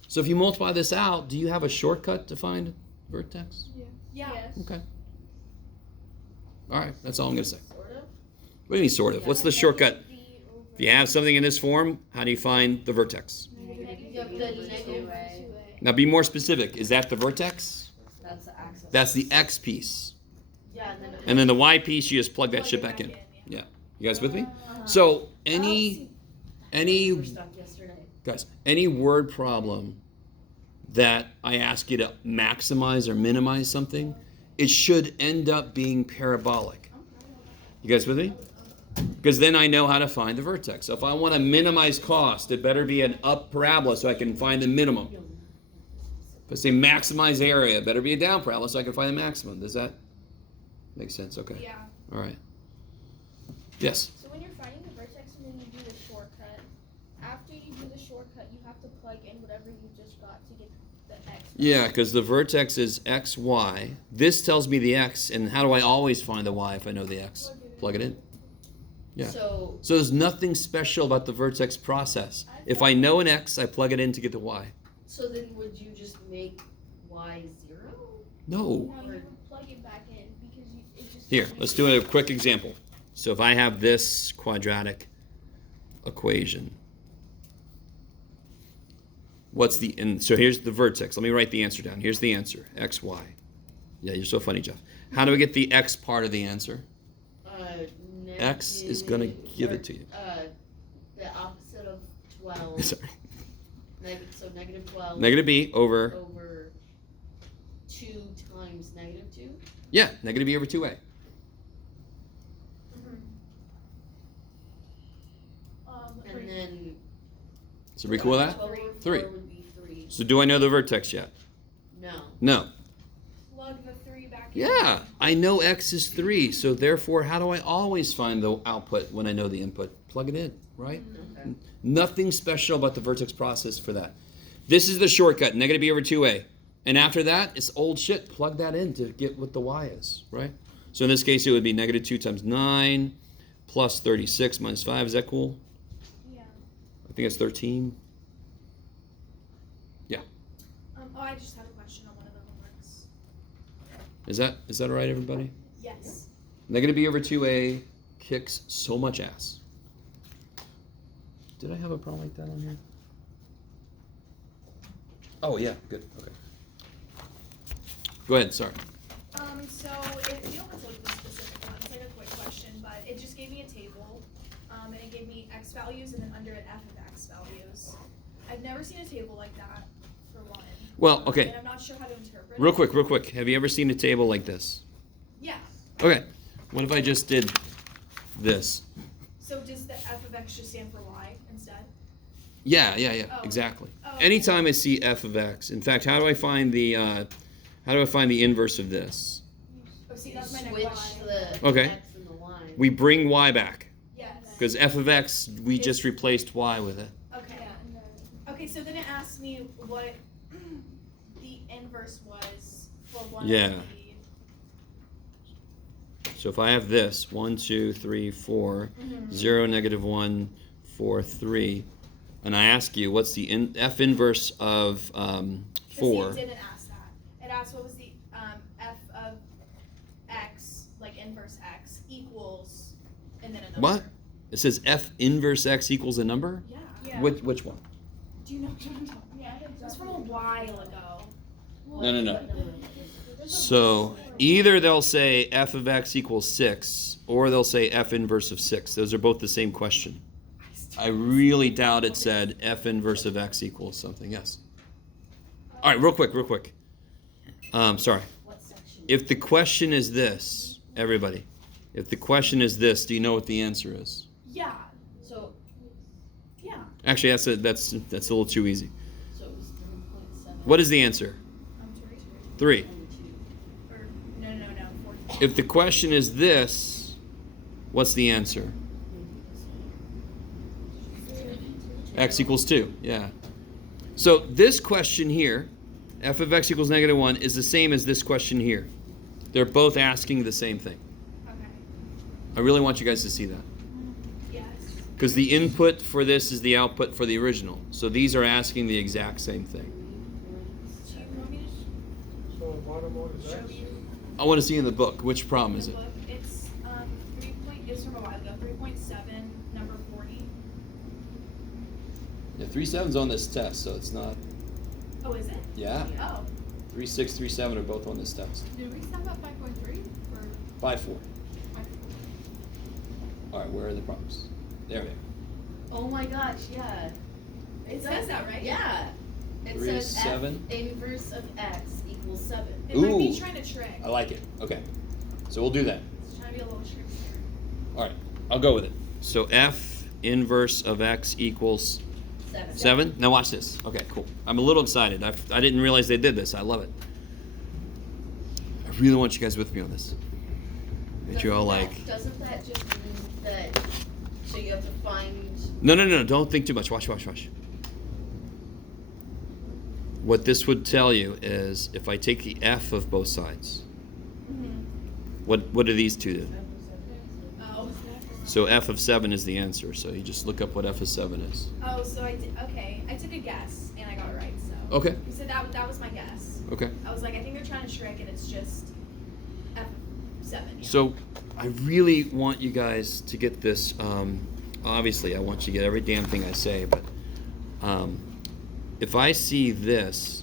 So if you multiply this out, do you have a shortcut to find vertex? Yeah. Yes. Okay. All right, that's all I'm going to say. Sort of. What do you mean sort of? What's the shortcut? If you have something in this form, how do you find the vertex? You have the negative. Now be more specific. Is that the vertex? That's the axis. That's the x piece. Yeah, And then the y piece, you just plug that shit back in. Yeah. You guys with me? So any we were stuck yesterday. guys, any word problem that I ask you to maximize or minimize something, it should end up being parabolic. You guys with me? Because then I know how to find the vertex. So if I want to minimize cost, it better be an up parabola so I can find the minimum. If I say maximize area, it better be a down parabola so I can find the maximum. Does that make sense? Okay. Yeah. All right. Yes. So when you're finding the vertex and then you do the shortcut, after you do the shortcut, you have to plug in whatever you just got to get the x. Yeah, because the vertex is x, y. This tells me the x, and how do I always find the y if I know the x? Plug it in. Yeah. So So there's nothing special about the vertex process. If I know an x, I plug it in to get the y. then would you just make y 0? No. No, you plug it back in because it just. Here, let's do a quick example. So if I have this quadratic equation, so here's the vertex. Let me write the answer down. Here's the answer, x, y. Yeah, you're so funny, Jeff. How do we get the x part of the answer? X is going to give it to you. The opposite of 12. Sorry. So negative 12 Negative b over, 2 times negative 2. yeah, negative b over 2a. And then So we cool with that? 12 over 3. 4 would be 3. So do I know the vertex yet? No. No. Plug the 3 back in. Yeah, I know x is 3, so therefore, how do I always find the output when I know the input? Plug it in, right? Okay. Nothing special about the vertex process for that. This is the shortcut, negative b over 2a. And after that, it's old shit. Plug that in to get what the y is, right? So in this case, it would be negative 2 times 9 plus 36 minus 5. Is that cool? Yeah. I think it's 13. Yeah. I just had a question on one of the homeworks. Is that all right, everybody? Yes. Negative b over 2a kicks so much ass. Did I have a problem like that on here? Oh, yeah, good, okay. Go ahead, sorry. So if you don't have to look at the specific one, it's like a quick question, but it just gave me a table, and it gave me x values and then under it f of x values. I've never seen a table like that, for one. Well, okay, And I'm not sure how to interpret real it. quick. Have you ever seen a table like this? Yeah. Okay, what if I just did this? So does the f of x just stand for y instead? Yeah, Oh. exactly. Oh. Anytime I see f of x, in fact, how do I find the inverse of this? Oh, see, You that's my next switch question. the Okay. x and the y. We bring y back, Yes. because f of x, we just replaced y with it. Okay. Okay, so then it asks me what the inverse was for one Yeah. of the. So if I have this, 1, 2, 3, 4, 0, negative 1, 4, 3, and I ask you, what's the f inverse of 4? It didn't ask that. It asked what was the f of x, like inverse x, equals, and then a number. What? It says f inverse x equals a number? Yeah. Yeah. Which one? Do you know what I'm talking about? It was from a while ago. No. So either they'll say f of x equals 6, or they'll say f inverse of 6. Those are both the same question. I really doubt it said f inverse of x equals something. Yes. All right, real quick. Sorry. What section? If the question is this, everybody, if the question is this, do you know what the answer is? Yeah. So Yeah. Actually, that's a little too easy. it was 3.7. What is the answer? 3. Or no. 4. If the question is this, what's the answer? X equals 2, yeah. So this question here, f of x equals negative 1, is the same as this question here. They're both asking the same thing. Okay. I really want you guys to see that. Yes. Because the input for this is the output for the original. So these are asking the exact same thing. Do you want me to So the bottom one is show X? you I want to see in the book. Which problem the is it? book? It's 3 it's from a while ago. 3.7, number 40. Yeah, 3.7's on this test, so it's not. Oh, is it? Yeah. Oh. 3.6, 3.7 are both on this test. Did we stop at 5.3 or 5.4. 5.4? All right, where are the problems? There we are. Oh my gosh, yeah. It says that, right? Yeah. It 3, says 7. F inverse of X equals 7. It might Ooh. be trying to trick. I like it. Okay. So we'll do that. It's trying to be a little tricky here. All right, I'll go with it. So F inverse of X equals 7. Now watch this. Okay, cool. I'm a little excited. I didn't realize they did this. I love it. I really want you guys with me on this. That you're all like, Doesn't that just mean that, so you have to find, no, don't think too much. Watch. What this would tell you is if I take the F of both sides, what do these two do? Oh. So F of 7 is the answer. So you just look up what F of 7 is. Oh, so I did, okay. I took a guess and I got it right, so. Okay. So that was my guess. Okay. I was like, I think they're trying to trick and it's just F7. Yeah. So I really want you guys to get this. Obviously, I want you to get every damn thing I say, but if I see this,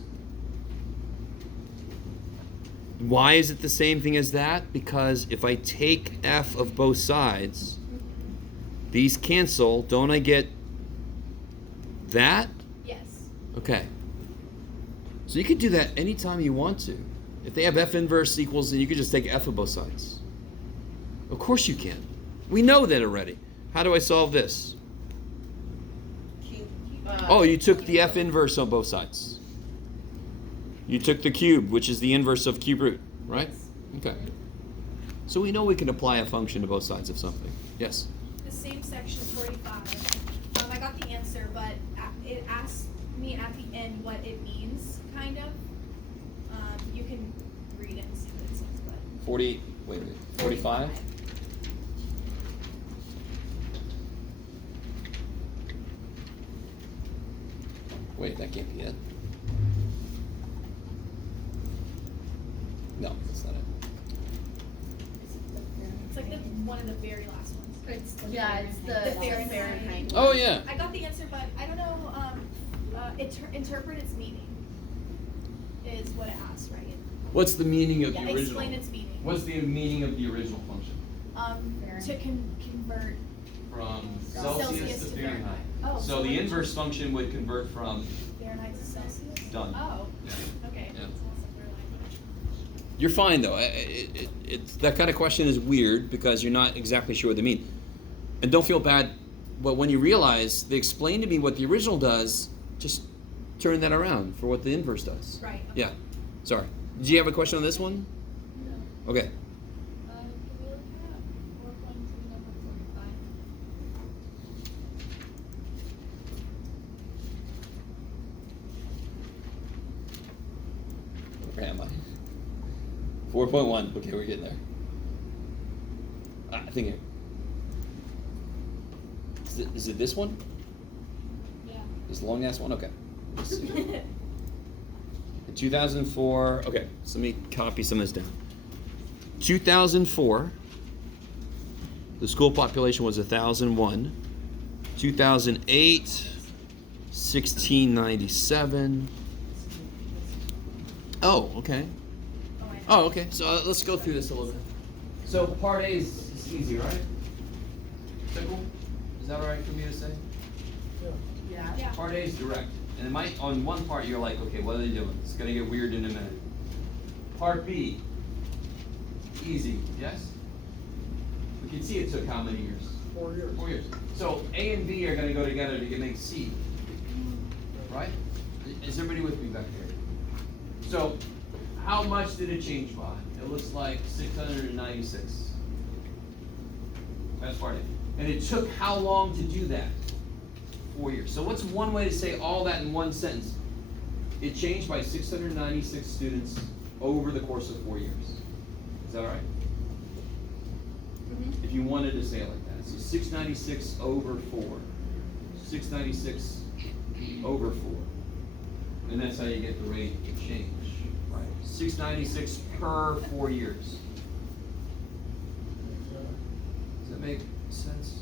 why is it the same thing as that? Because if I take F of both sides, these cancel. Don't I get that? Yes. Okay. So you could do that anytime you want to. If they have F inverse equals, then you could just take F of both sides. Of course you can. We know that already. How do I solve this? cube. Oh, you took the F inverse on both sides. You took the cube, which is the inverse of cube root, right? Okay. So we know we can apply a function to both sides of something. Yes? The same section 45. I got the answer, but it asked me at the end what it means, kind of. You can read it and see what it says, but. 40, wait, 45? Wait, that can't be it. No, that's not it. It's like one of the very last ones. It's, yeah, it's the Fahrenheit. Oh, yeah. I got the answer, but I don't know. Interpret its meaning is what it asks, right? What's the meaning of the original? Explain its meaning. What's the meaning of the original function? To convert. From Celsius to Fahrenheit. Oh, So the inverse function would convert from Fahrenheit to Celsius. done. Oh. Yeah. Okay. Yeah. That's also clear language. You're fine though. It's that kind of question is weird because you're not exactly sure what they mean. And don't feel bad, but when you realize they explain to me what the original does, just turn that around for what the inverse does. Right. Okay. Yeah. Sorry. Do you have a question on this one? No. Okay. Can we look at 4.3 number 45? Where am I? 4.1. Okay, we're getting there. I think it. Is it this one? Yeah. This long ass one? Okay. Let's see. In 2004, okay, so let me copy some of this down. 2004, the school population was 1,001. 2008, 1697. Oh, okay. Oh, okay. So let's go through this a little bit. So part A is easy, right? Simple? Is that all right for me to say? Yeah. Yeah. Part A is direct. And it might, on one part, you're like, okay, what are they doing? It's going to get weird in a minute. Part B, easy, yes? We can see it took how many years? 4 years. 4 years. So A and B are going to go together to make C, right? Is everybody with me back there? So how much did it change by? It looks like 696. That's part A. And it took how long to do that? 4 years. So what's one way to say all that in one sentence? It changed by 696 students over the course of 4 years. that right? Mhm. If you wanted to say it like that. So 696 over 4. 696 over 4. And that's how you get the rate of change, right? 696 per 4 years. Does that make sense?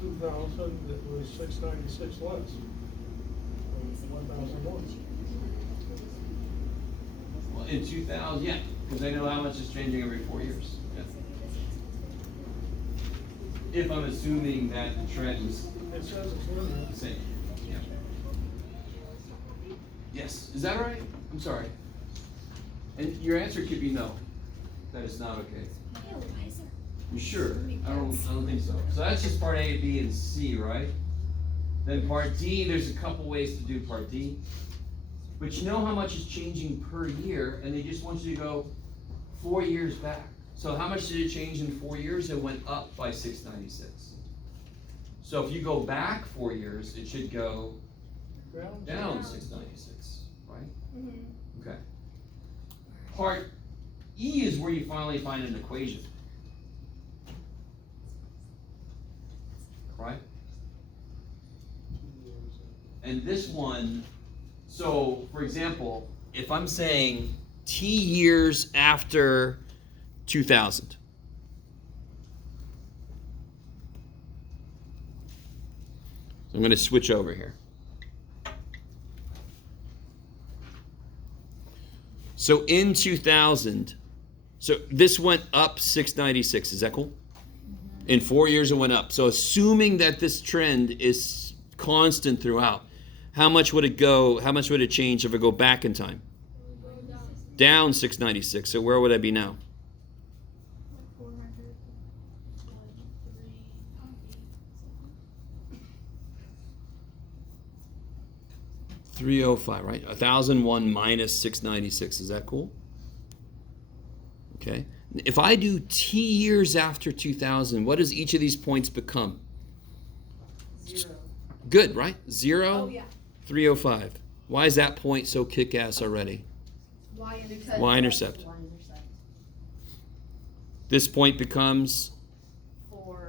2000, it was 696 less. 1001. Well, in 2000, yeah, because I know how much is changing every 4 years. Yeah. If I'm assuming that the trend is It says it's linear. the same. Yeah. Yes, is that right? I'm sorry. And your answer could be no. That is not okay. You sure? I don't think so. So that's just part A, B, and C, right? Then part D, there's a couple ways to do part D. But you know how much is changing per year, and they just want you to go 4 years back. So how much did it change in 4 years? It went up by 696. So if you go back 4 years, it should go down 696, right? Mhm. Okay. Part E is where you finally find an equation. Right? And this one, so for example, if I'm saying T years after 2000, I'm going to switch over here. So in 2000, so this went up 696. Is that cool? In 4 years it went up. So assuming that this trend is constant throughout, how much would it go, how much would it change if I go back in time? Down 696. So where would I be now? 305, right? 1001 minus 696. Is that cool? Okay. If I do T years after 2000, what does each of these points become? 0. Good, right? 0, Oh, yeah. 305. Why is that point so kick-ass already? Y-intercept. Y-intercept. Y-intercept. This point becomes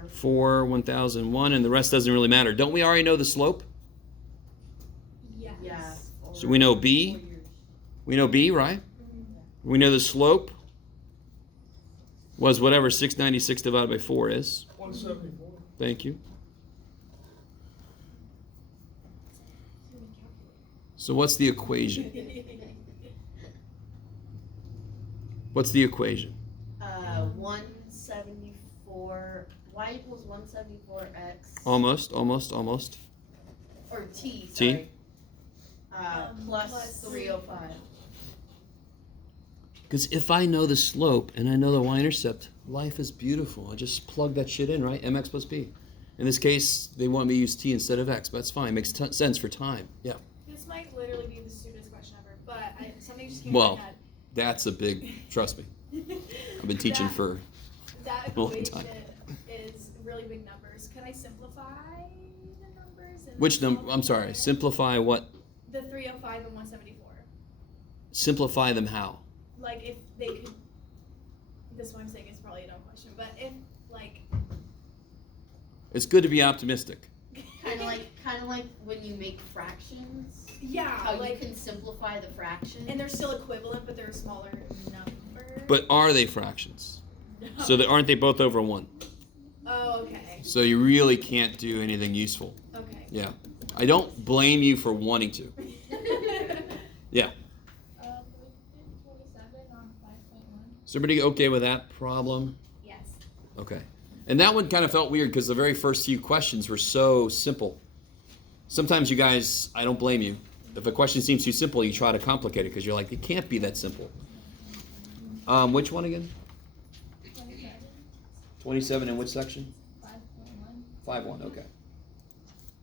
4, 1001, and the rest doesn't really matter. Don't we already know the slope? Yes. Yeah. So we know B. 4 years. We know B, right? We know the slope was whatever 696 divided by 4 is. 174. Thank you. So what's the equation? What's the equation? 174, y equals 174x. Almost. Or t, T? sorry. Plus plus 305. Because if I know the slope and I know the y-intercept, life is beautiful. I just plug that shit in, right? mx plus b. In this case, they want me to use t instead of x, but that's fine. Makes sense for time. Yeah. This might literally be the stupidest question ever, but something just came Well, to my head. that's a big, trust me. I've been teaching for That a long equation time. is really big numbers. Could I simplify the numbers? And Which number? solve I'm them sorry. there? Simplify what? The 305 and 174. Simplify them how? Like if they could. This one I'm saying is probably a dumb question, but if like. It's good to be optimistic. Kind of like when you make fractions. Yeah, How like. you can simplify the fraction. And they're still equivalent, but they're a smaller number. But are they fractions? No. So aren't they both over 1? Oh, okay. So you really can't do anything useful. Okay. Yeah. I don't blame you for wanting to. Yeah. 27 on 5.1. Is everybody okay with that problem? Yes. Okay. And that one kind of felt weird because the very first few questions were so simple. Sometimes you guys, I don't blame you. If a question seems too simple, you try to complicate it because you're like, it can't be that simple. Which one again? 27, 27 in which section? 5.1. 5.1, okay.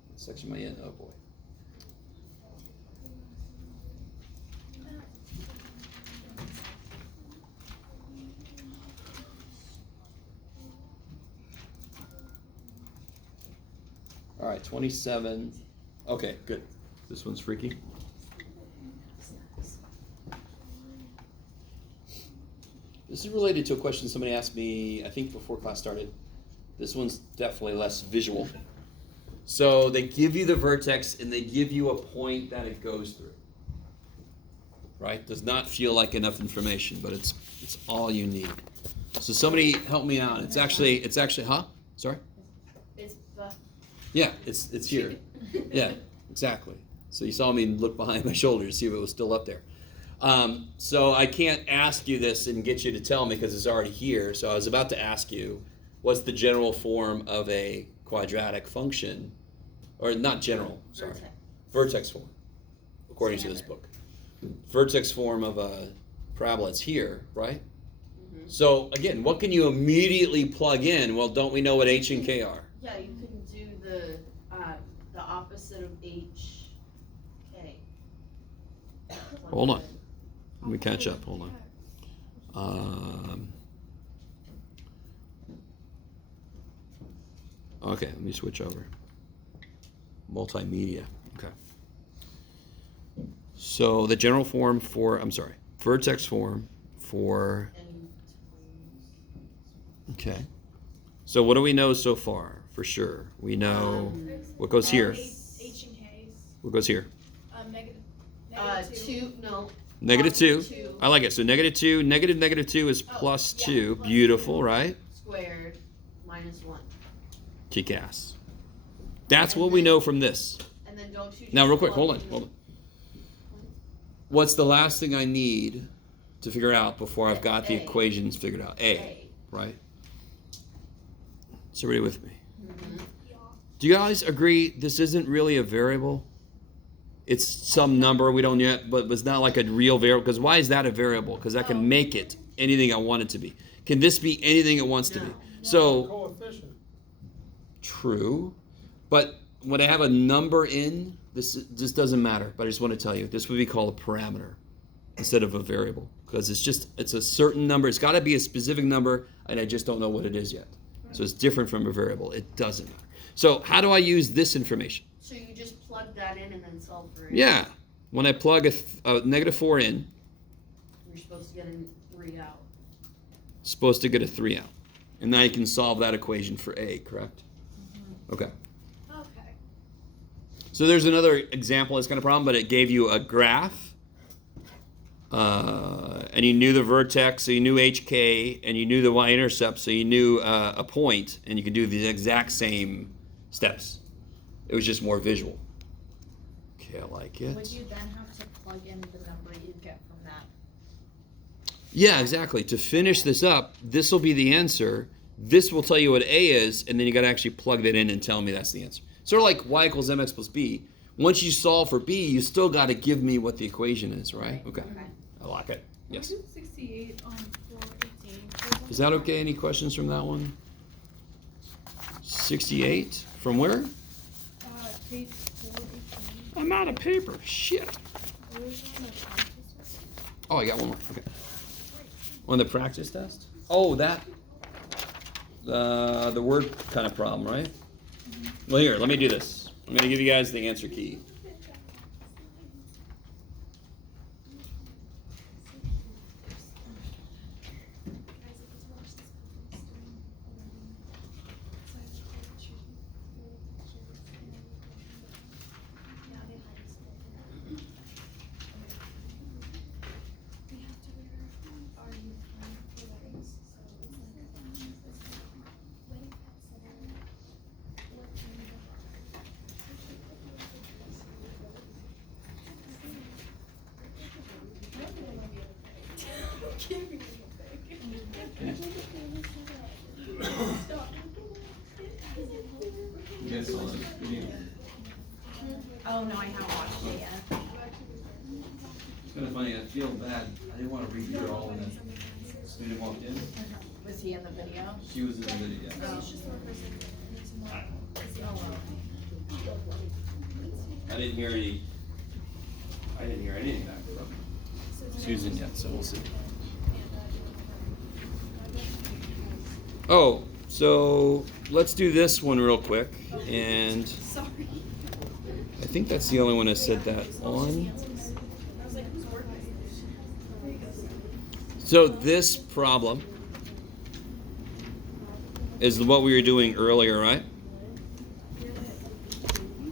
What section am I in? Oh boy. All right, 27. Okay, good. This one's freaky. This is related to a question somebody asked me, I think before class started. This one's definitely less visual. So they give you the vertex and they give you a point that it goes through. Right? Does not feel like enough information, but it's all you need. So somebody help me out. It's actually, huh? Sorry? It's Yeah, it's here. Yeah, exactly. So you saw me look behind my shoulder to see if it was still up there. So I can't ask you this and get you to tell me because it's already here. So I was about to ask you, what's the general form of a quadratic function? Or not general, sorry. Vertex form, according to this book. Vertex form of a parabola is here, right? Mm-hmm. So again, what can you immediately plug in? Well, don't we know what H and K are? Yeah, you can do the opposite of H, K. Hold on. Let me catch up. Hold on. Okay, let me switch over. Multimedia. Okay. So the general form vertex form for. Okay. So what do we know so far for sure? We know what goes here. H and K's. What goes here? Negative 2, no. Negative 2. 2 I like it. So negative 2. Negative 2 is plus 2. plus Beautiful, 2. right? squared minus 1. Kick ass. That's what we know from this. And then don't you Now, just real quick, plug hold in on. What's the last thing I need to figure out before I've got the A. equations figured out? A, right? Is everybody with me? Mm-hmm. Do you guys agree this isn't really a variable? It's some number we don't yet, but it's not like a real variable. Because why is that a variable? Because I can make it anything I want it to be. Can this be anything it wants to be? So Coefficient. true, but when I have a number in, this doesn't matter. But I just want to tell you, this would be called a parameter instead of a variable because it's a certain number. It's got to be a specific number, and I just don't know what it is yet. So it's different from a variable. It doesn't matter. So how do I use this information? So you just plug that in and then solve for it. Yeah, when I plug a negative 4 in, You're supposed to get a 3 out. supposed to get a 3 out. And now you can solve that equation for A, correct? Okay. Okay. So there's another example of this kind of problem, but it gave you a graph, and you knew the vertex, so you knew HK, and you knew the y-intercept, so you knew a point, and you could do the exact same steps. It was just more visual. Okay, I like it. Would you then have to plug in the number you get from that? Yeah, exactly. To finish this up, this will be the answer. This will tell you what A is, and then you got to actually plug that in and tell me that's the answer. Sort of like y equals mx plus b. Once you solve for b, you still got to give me what the equation is, right? Okay. I like it. Yes. 68 on 418. Is that okay? Any questions from that one? 68? From where? Page 418. I'm out of paper. Shit. Where is it on the practice test? Oh, I got one more. Okay. On the practice test? Oh, that. The word kind of problem, right? Well, here, let me do this. I'm going to give you guys the answer key. Oh no, I haven't watched it yet. It's kind of funny. I feel bad. I didn't want to read through all of that. Student walked in. Was he in the video? She was in the video. I didn't hear anything back from Susan yet, so we'll see. Oh, so let's do this one real quick, and Sorry. I think that's the only one I said that on. I was like, who's working? So this problem is what we were doing earlier, right?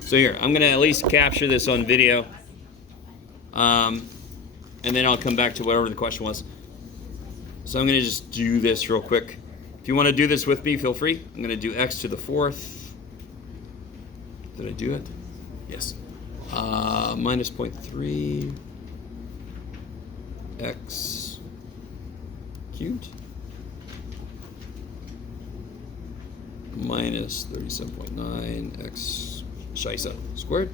So here, I'm going to at least capture this on video. And then I'll come back to whatever the question was. So I'm going to just do this real quick. If you want to do this with me, feel free. I'm going to do x to the 4th. Did I do it? Yes. Minus 0.3 x cubed minus 37.9 x Scheisse squared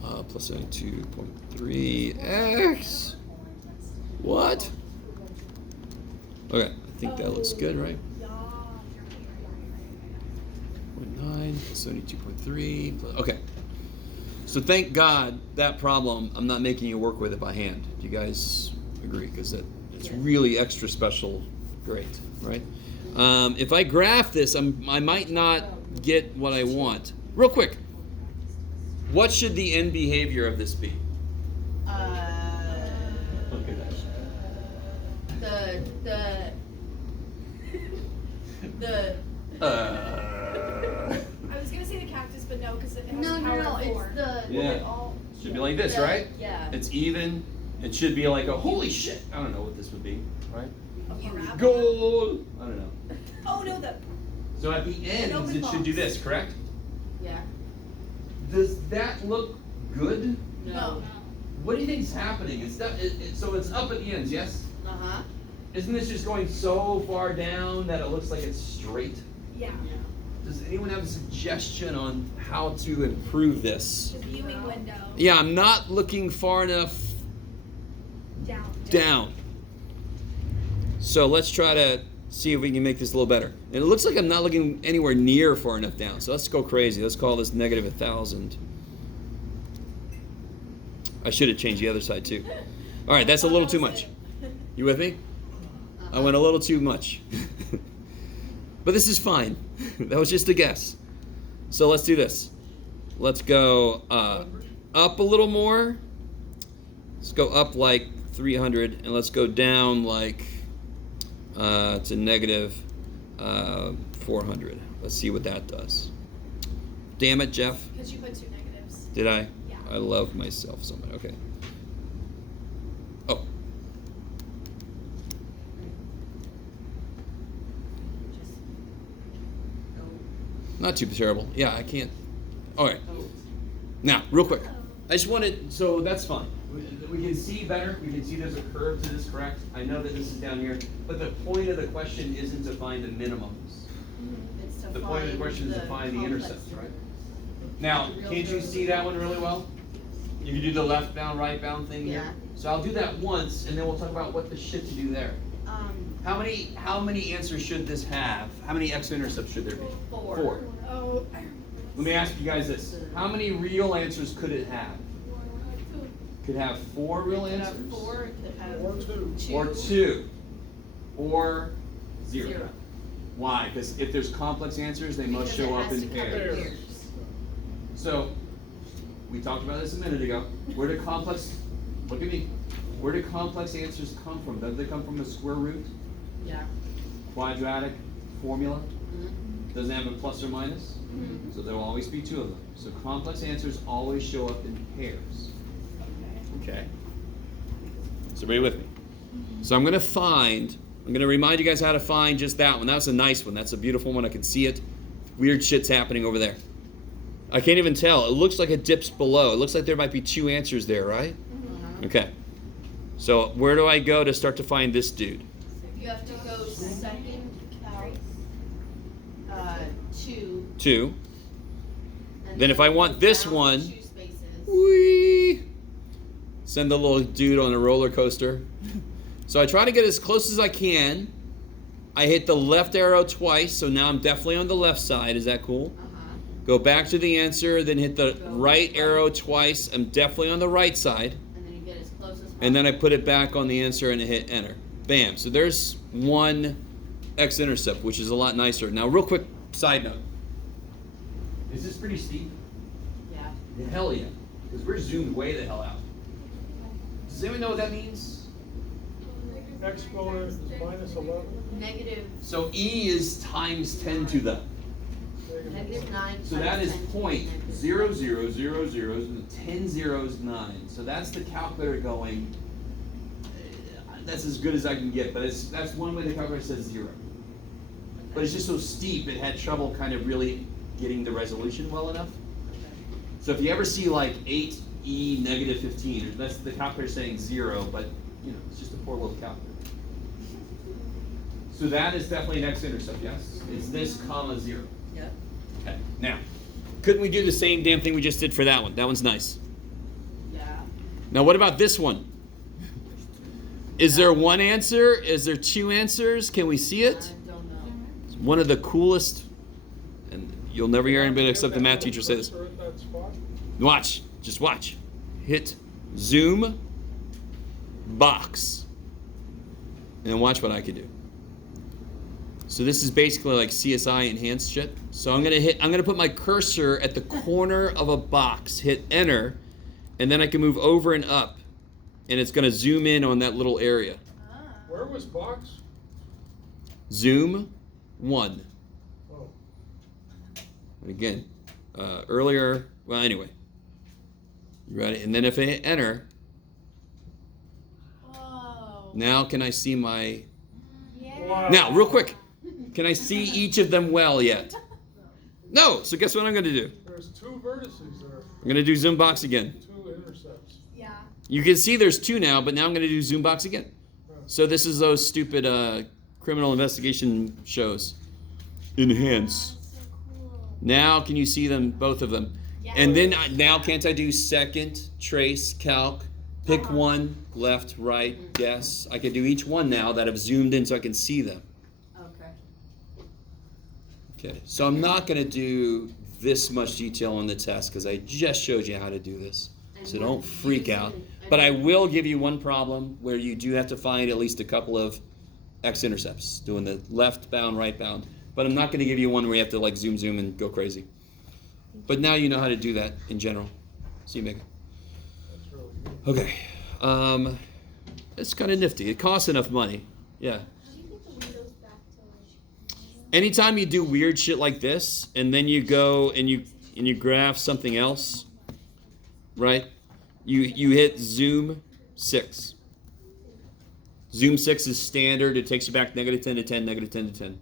plus 72.3 x. What? Okay, I think that looks good, right? 0.9 plus 72.3 okay. So thank God that problem, I'm not making you work with it by hand. Do you guys agree? Because it's really extra special grade, right? If I graph this, I might not get what I want. Real quick, what should the end behavior of this be? Look at that. I was gonna say the cactus, but no, because it has No, a power no, of it's 4. Yeah. Should be like this, right? Yeah. It's even. It should be like a holy shit. I don't know what this would be, right? Rabbit. Gold. I don't know. Oh no, the So at the ends, open it should do box. this, correct? Yeah. Does that look good? No. What do you think is happening? So it's up at the ends, yes? Uh-huh. Isn't this just going so far down that it looks like it's straight? yeah. Does anyone have a suggestion on how to improve this? The viewing window. Yeah, I'm not looking far enough down. So let's try to see if we can make this a little better. And it looks like I'm not looking anywhere near far enough down. So let's go crazy. Let's call this negative 1,000. I should have changed the other side too. All right, that's a little too much. You with me? I went a little too much. But this is fine. That was just a guess. So let's do this. Let's go up a little more. Let's go up like 300, and let's go down like to negative 400. Let's see what that does. Damn it, Jeff. Because you put 2 negatives. Did I? Yeah. I love myself so much. Okay. Oh. Not too terrible. Yeah, I can't. All right. Now, real quick. I just wanted, so that's fine. We can see better. We can see there's a curve to this, correct? I know that this is down here. But the point of the question isn't to find the minimums. It's to The point of the question is to find the intercepts, right? Now, can't you see that one really well? You can do the left bound, right bound thing here. Yeah. So I'll do that once, and then we'll talk about what the shit to do there. How many answers should this have? How many x-intercepts should there be? 4. Oh. Let me ask you guys this. How many real answers could it have? Could have 4 real answers? 4, it could have Or 2. Or 2. Or 0. Why? Because if there's complex answers, they must show up in pairs. So, we talked about this a minute ago. Where do complex, look at me, where do complex answers come from? Do they come from a square root? Yeah. Quadratic formula? Mhm. Doesn't have a plus or minus? So there will always be 2 of them. So complex answers always show up in pairs. Okay. So everybody with me? So I'm going to remind you guys how to find just that one. That was a nice one. That's a beautiful one. I can see it. Weird shit's happening over there. I can't even tell. It looks like it dips below. It looks like there might be 2 answers there, right? Okay. So where do I go to start to find this dude? You have to go second out, 2. 2. and Then if I want this down one, 2 spaces. whee! Send the little dude on a roller coaster. So I try to get as close as I can. I hit the left arrow twice, so now I'm definitely on the left side. Is that cool? Go back to the answer, then hit the right arrow twice. I'm definitely on the right side. And then you get as close as possible. And then I put it back on the answer and I hit enter. Bam. So there's one x-intercept, which is a lot nicer. Now, real quick side note. Is this pretty steep? Yeah. Hell yeah. Because we're zoomed way the hell out. Does anyone know what that means? exponent is minus 11. Negative, So E is times 10 to the. negative 9. So that is times 10 to the point negative 0, 0, 0, 0, 10 zeros, 9. So that's the calculator going. That's as good as I can get, but that's one way the calculator says 0. But it's just so steep, it had trouble kind of really getting the resolution well enough. So if you ever see like 8E negative 15, that's the calculator saying 0, but you know, it's just a poor little calculator. So that is definitely an x-intercept, yes? It's this comma 0. Yep. Okay, now, couldn't we do the same damn thing we just did for that one? That one's nice. Yeah. Now what about this one? Is there one answer? Is there two answers? Can we see I it? don't know. It's one of the coolest, and you'll never hear anybody except the math teacher say this. Cursor at that spot. Watch, just watch. Hit zoom box. And then watch what I can do. So this is basically like CSI enhanced shit. So I'm gonna put my cursor at the corner of a box, hit enter, and then I can move over and up, and it's gonna zoom in on that little area. Where was box? Zoom 1. Oh, And again, earlier, well anyway. You ready? And then if I hit enter, Oh. now can I see my, Yeah. wow. now real quick, can I see each of them well yet? No, so guess what I'm gonna do? There's 2 vertices there, I'm gonna do zoom box again. 2 intercepts. Yeah. You can see there's 2 now, but now I'm gonna do zoom box again. So this is those stupid criminal investigation shows. Enhance. That's so cool. Now can you see them, both of them? Yeah. And then now can't I do second, trace, calc, pick one, left, right, guess. I can do each one now that I've zoomed in so I can see them. Okay. Okay, so I'm not going to do this much detail on the test because I just showed you how to do this. So don't freak out. But I will give you one problem where you do have to find at least a couple of x-intercepts, doing the left bound, right bound. But I'm not going to give you one where you have to like zoom and go crazy. But now you know how to do that in general. See you, Megan. That's really good. Okay. It's kind of nifty. It costs enough money. Yeah. How do you get the windows back to like? Anytime you do weird shit like this, and then you go and you graph something else, right? You hit zoom 6. Zoom 6 is standard. It takes you back negative 10 to 10, negative 10 to 10.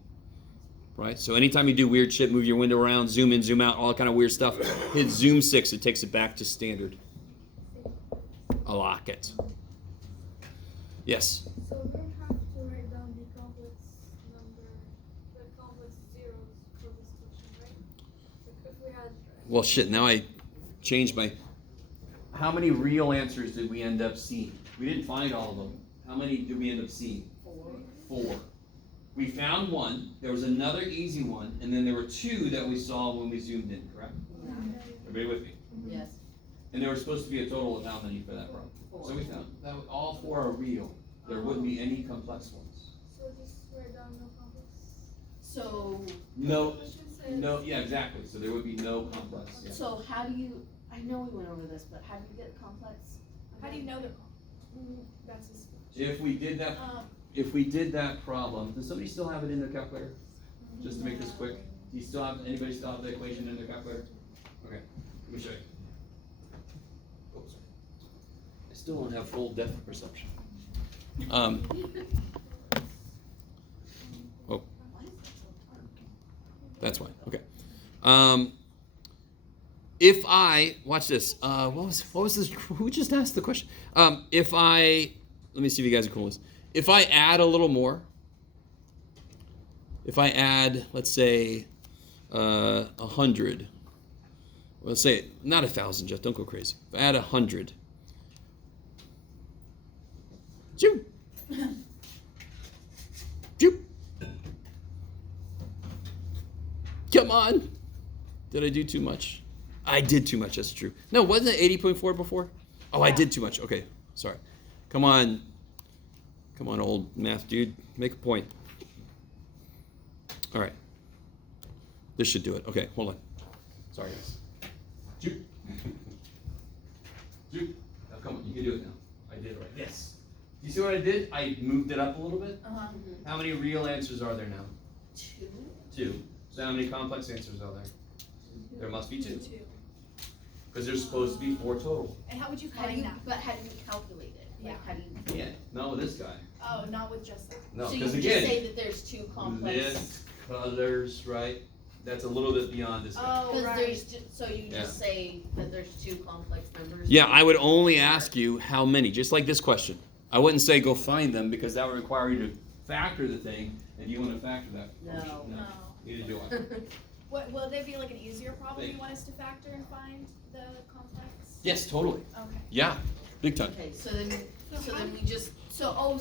Right? So anytime you do weird shit, move your window around, zoom in, zoom out, all that kind of weird stuff, hit zoom 6. It takes it back to standard. I like it. Yes? So we don't have to write down the complex number, the complex zeros for this question, right? Like if we had. Well, shit, now I changed my... How many real answers did we end up seeing? We didn't find all of them. How many did we end up seeing? 4. We found one, there was another easy one, and then there were 2 that we saw when we zoomed in, correct? Everybody with me? Yes. And there was supposed to be a total of how many for that problem? So we found that all 4 are real. There wouldn't be any complex ones. So just write down no complex. So, No, Question says. no, yeah, exactly. So there would be no complex. Yeah. so how do you, I know we went over this, but how do you get complex? How do you know they're called? That's his. If we did that, problem, does somebody still have it in their calculator? Just to make this quick, do you still have, anybody still have the equation in their calculator? Okay, let me show you. Oh, sorry. I still don't have full depth of perception. Oh, that's why. Okay. If I watch this, what was this? Who just asked the question? Let me see if you guys are cool with this. If I add a little more, if I add, let's say, 100. Let's say not 1,000, Jeff. Don't go crazy. If I add 100. Zoom. Zoom. Come on. Did I do too much? I did too much, that's true. No, wasn't it 80.4 before? Oh, I did too much. Okay, sorry. Come on. Come on, old math dude. Make a point. All right. This should do it. Okay, hold on. Sorry, guys. Juke. Juke. Now, come on, you can do it now. I did it right. Yes. You see what I did? I moved it up a little bit. Uh-huh. How many real answers are there now? 2. 2. So how many complex answers are there? There must be 2. 2. Because there's supposed to be 4 total. And how would you How do find you, that? but how do you calculate it? Like, Yeah. how do you? Yeah, not with this guy. Oh, not with just that. No, So you because would just again, say that there's 2 complex. this, colors, right? That's a little bit beyond this guy. Oh, Because right. there's so you just say that there's 2 complex numbers. Yeah, I would only ask you how many, just like this question. I wouldn't say go find them because that would require you to factor the thing, and you want to factor that. function. No. No. Neither do I. What, will there be like an easier problem you want us to factor and find the complex? Yes, totally. Okay. Yeah, big time. Okay, so then we just so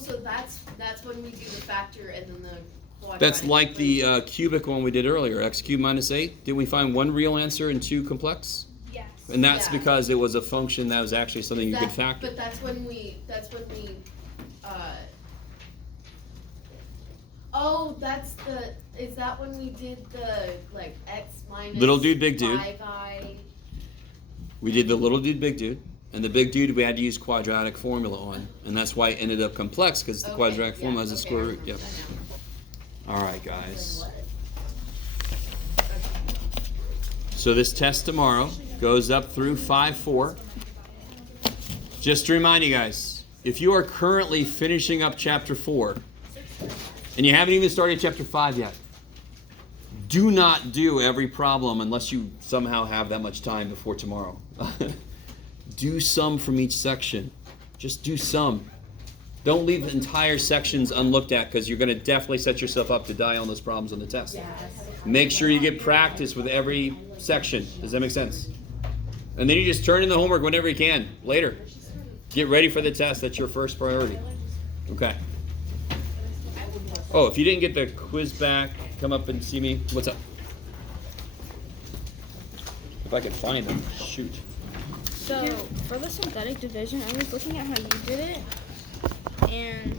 that's when we do the factor and then the quadratic. That's like the equation. cubic one we did earlier, x cubed minus 8. Didn't we find 1 real answer and 2 complex? Yes. And that's Yeah. because it was a function that was actually something you could factor. But that's when we is that when we did the like x minus Little dude, big dude. 5i? We did the little dude, big dude. And the big dude we had to use quadratic formula on. And that's why it ended up complex, because the Okay, quadratic yeah, formula has a okay, square I root. Yep. remember that now. All right, guys. Okay. So this test tomorrow goes up through 5-4. Just to remind you guys, if you are currently finishing up chapter 4 and you haven't even started chapter 5 yet, do not do every problem unless you somehow have that much time before tomorrow. Do some from each section. Just do some. Don't leave entire sections unlooked at because you're going to definitely set yourself up to die on those problems on the test. Make sure you get practice with every section. Does that make sense? And then you just turn in the homework whenever you can, later. Get ready for the test. That's your first priority. Okay. Oh, if you didn't get the quiz back, come up and see me. What's up? If I can find them, shoot. So for the synthetic division, I was looking at how you did it, and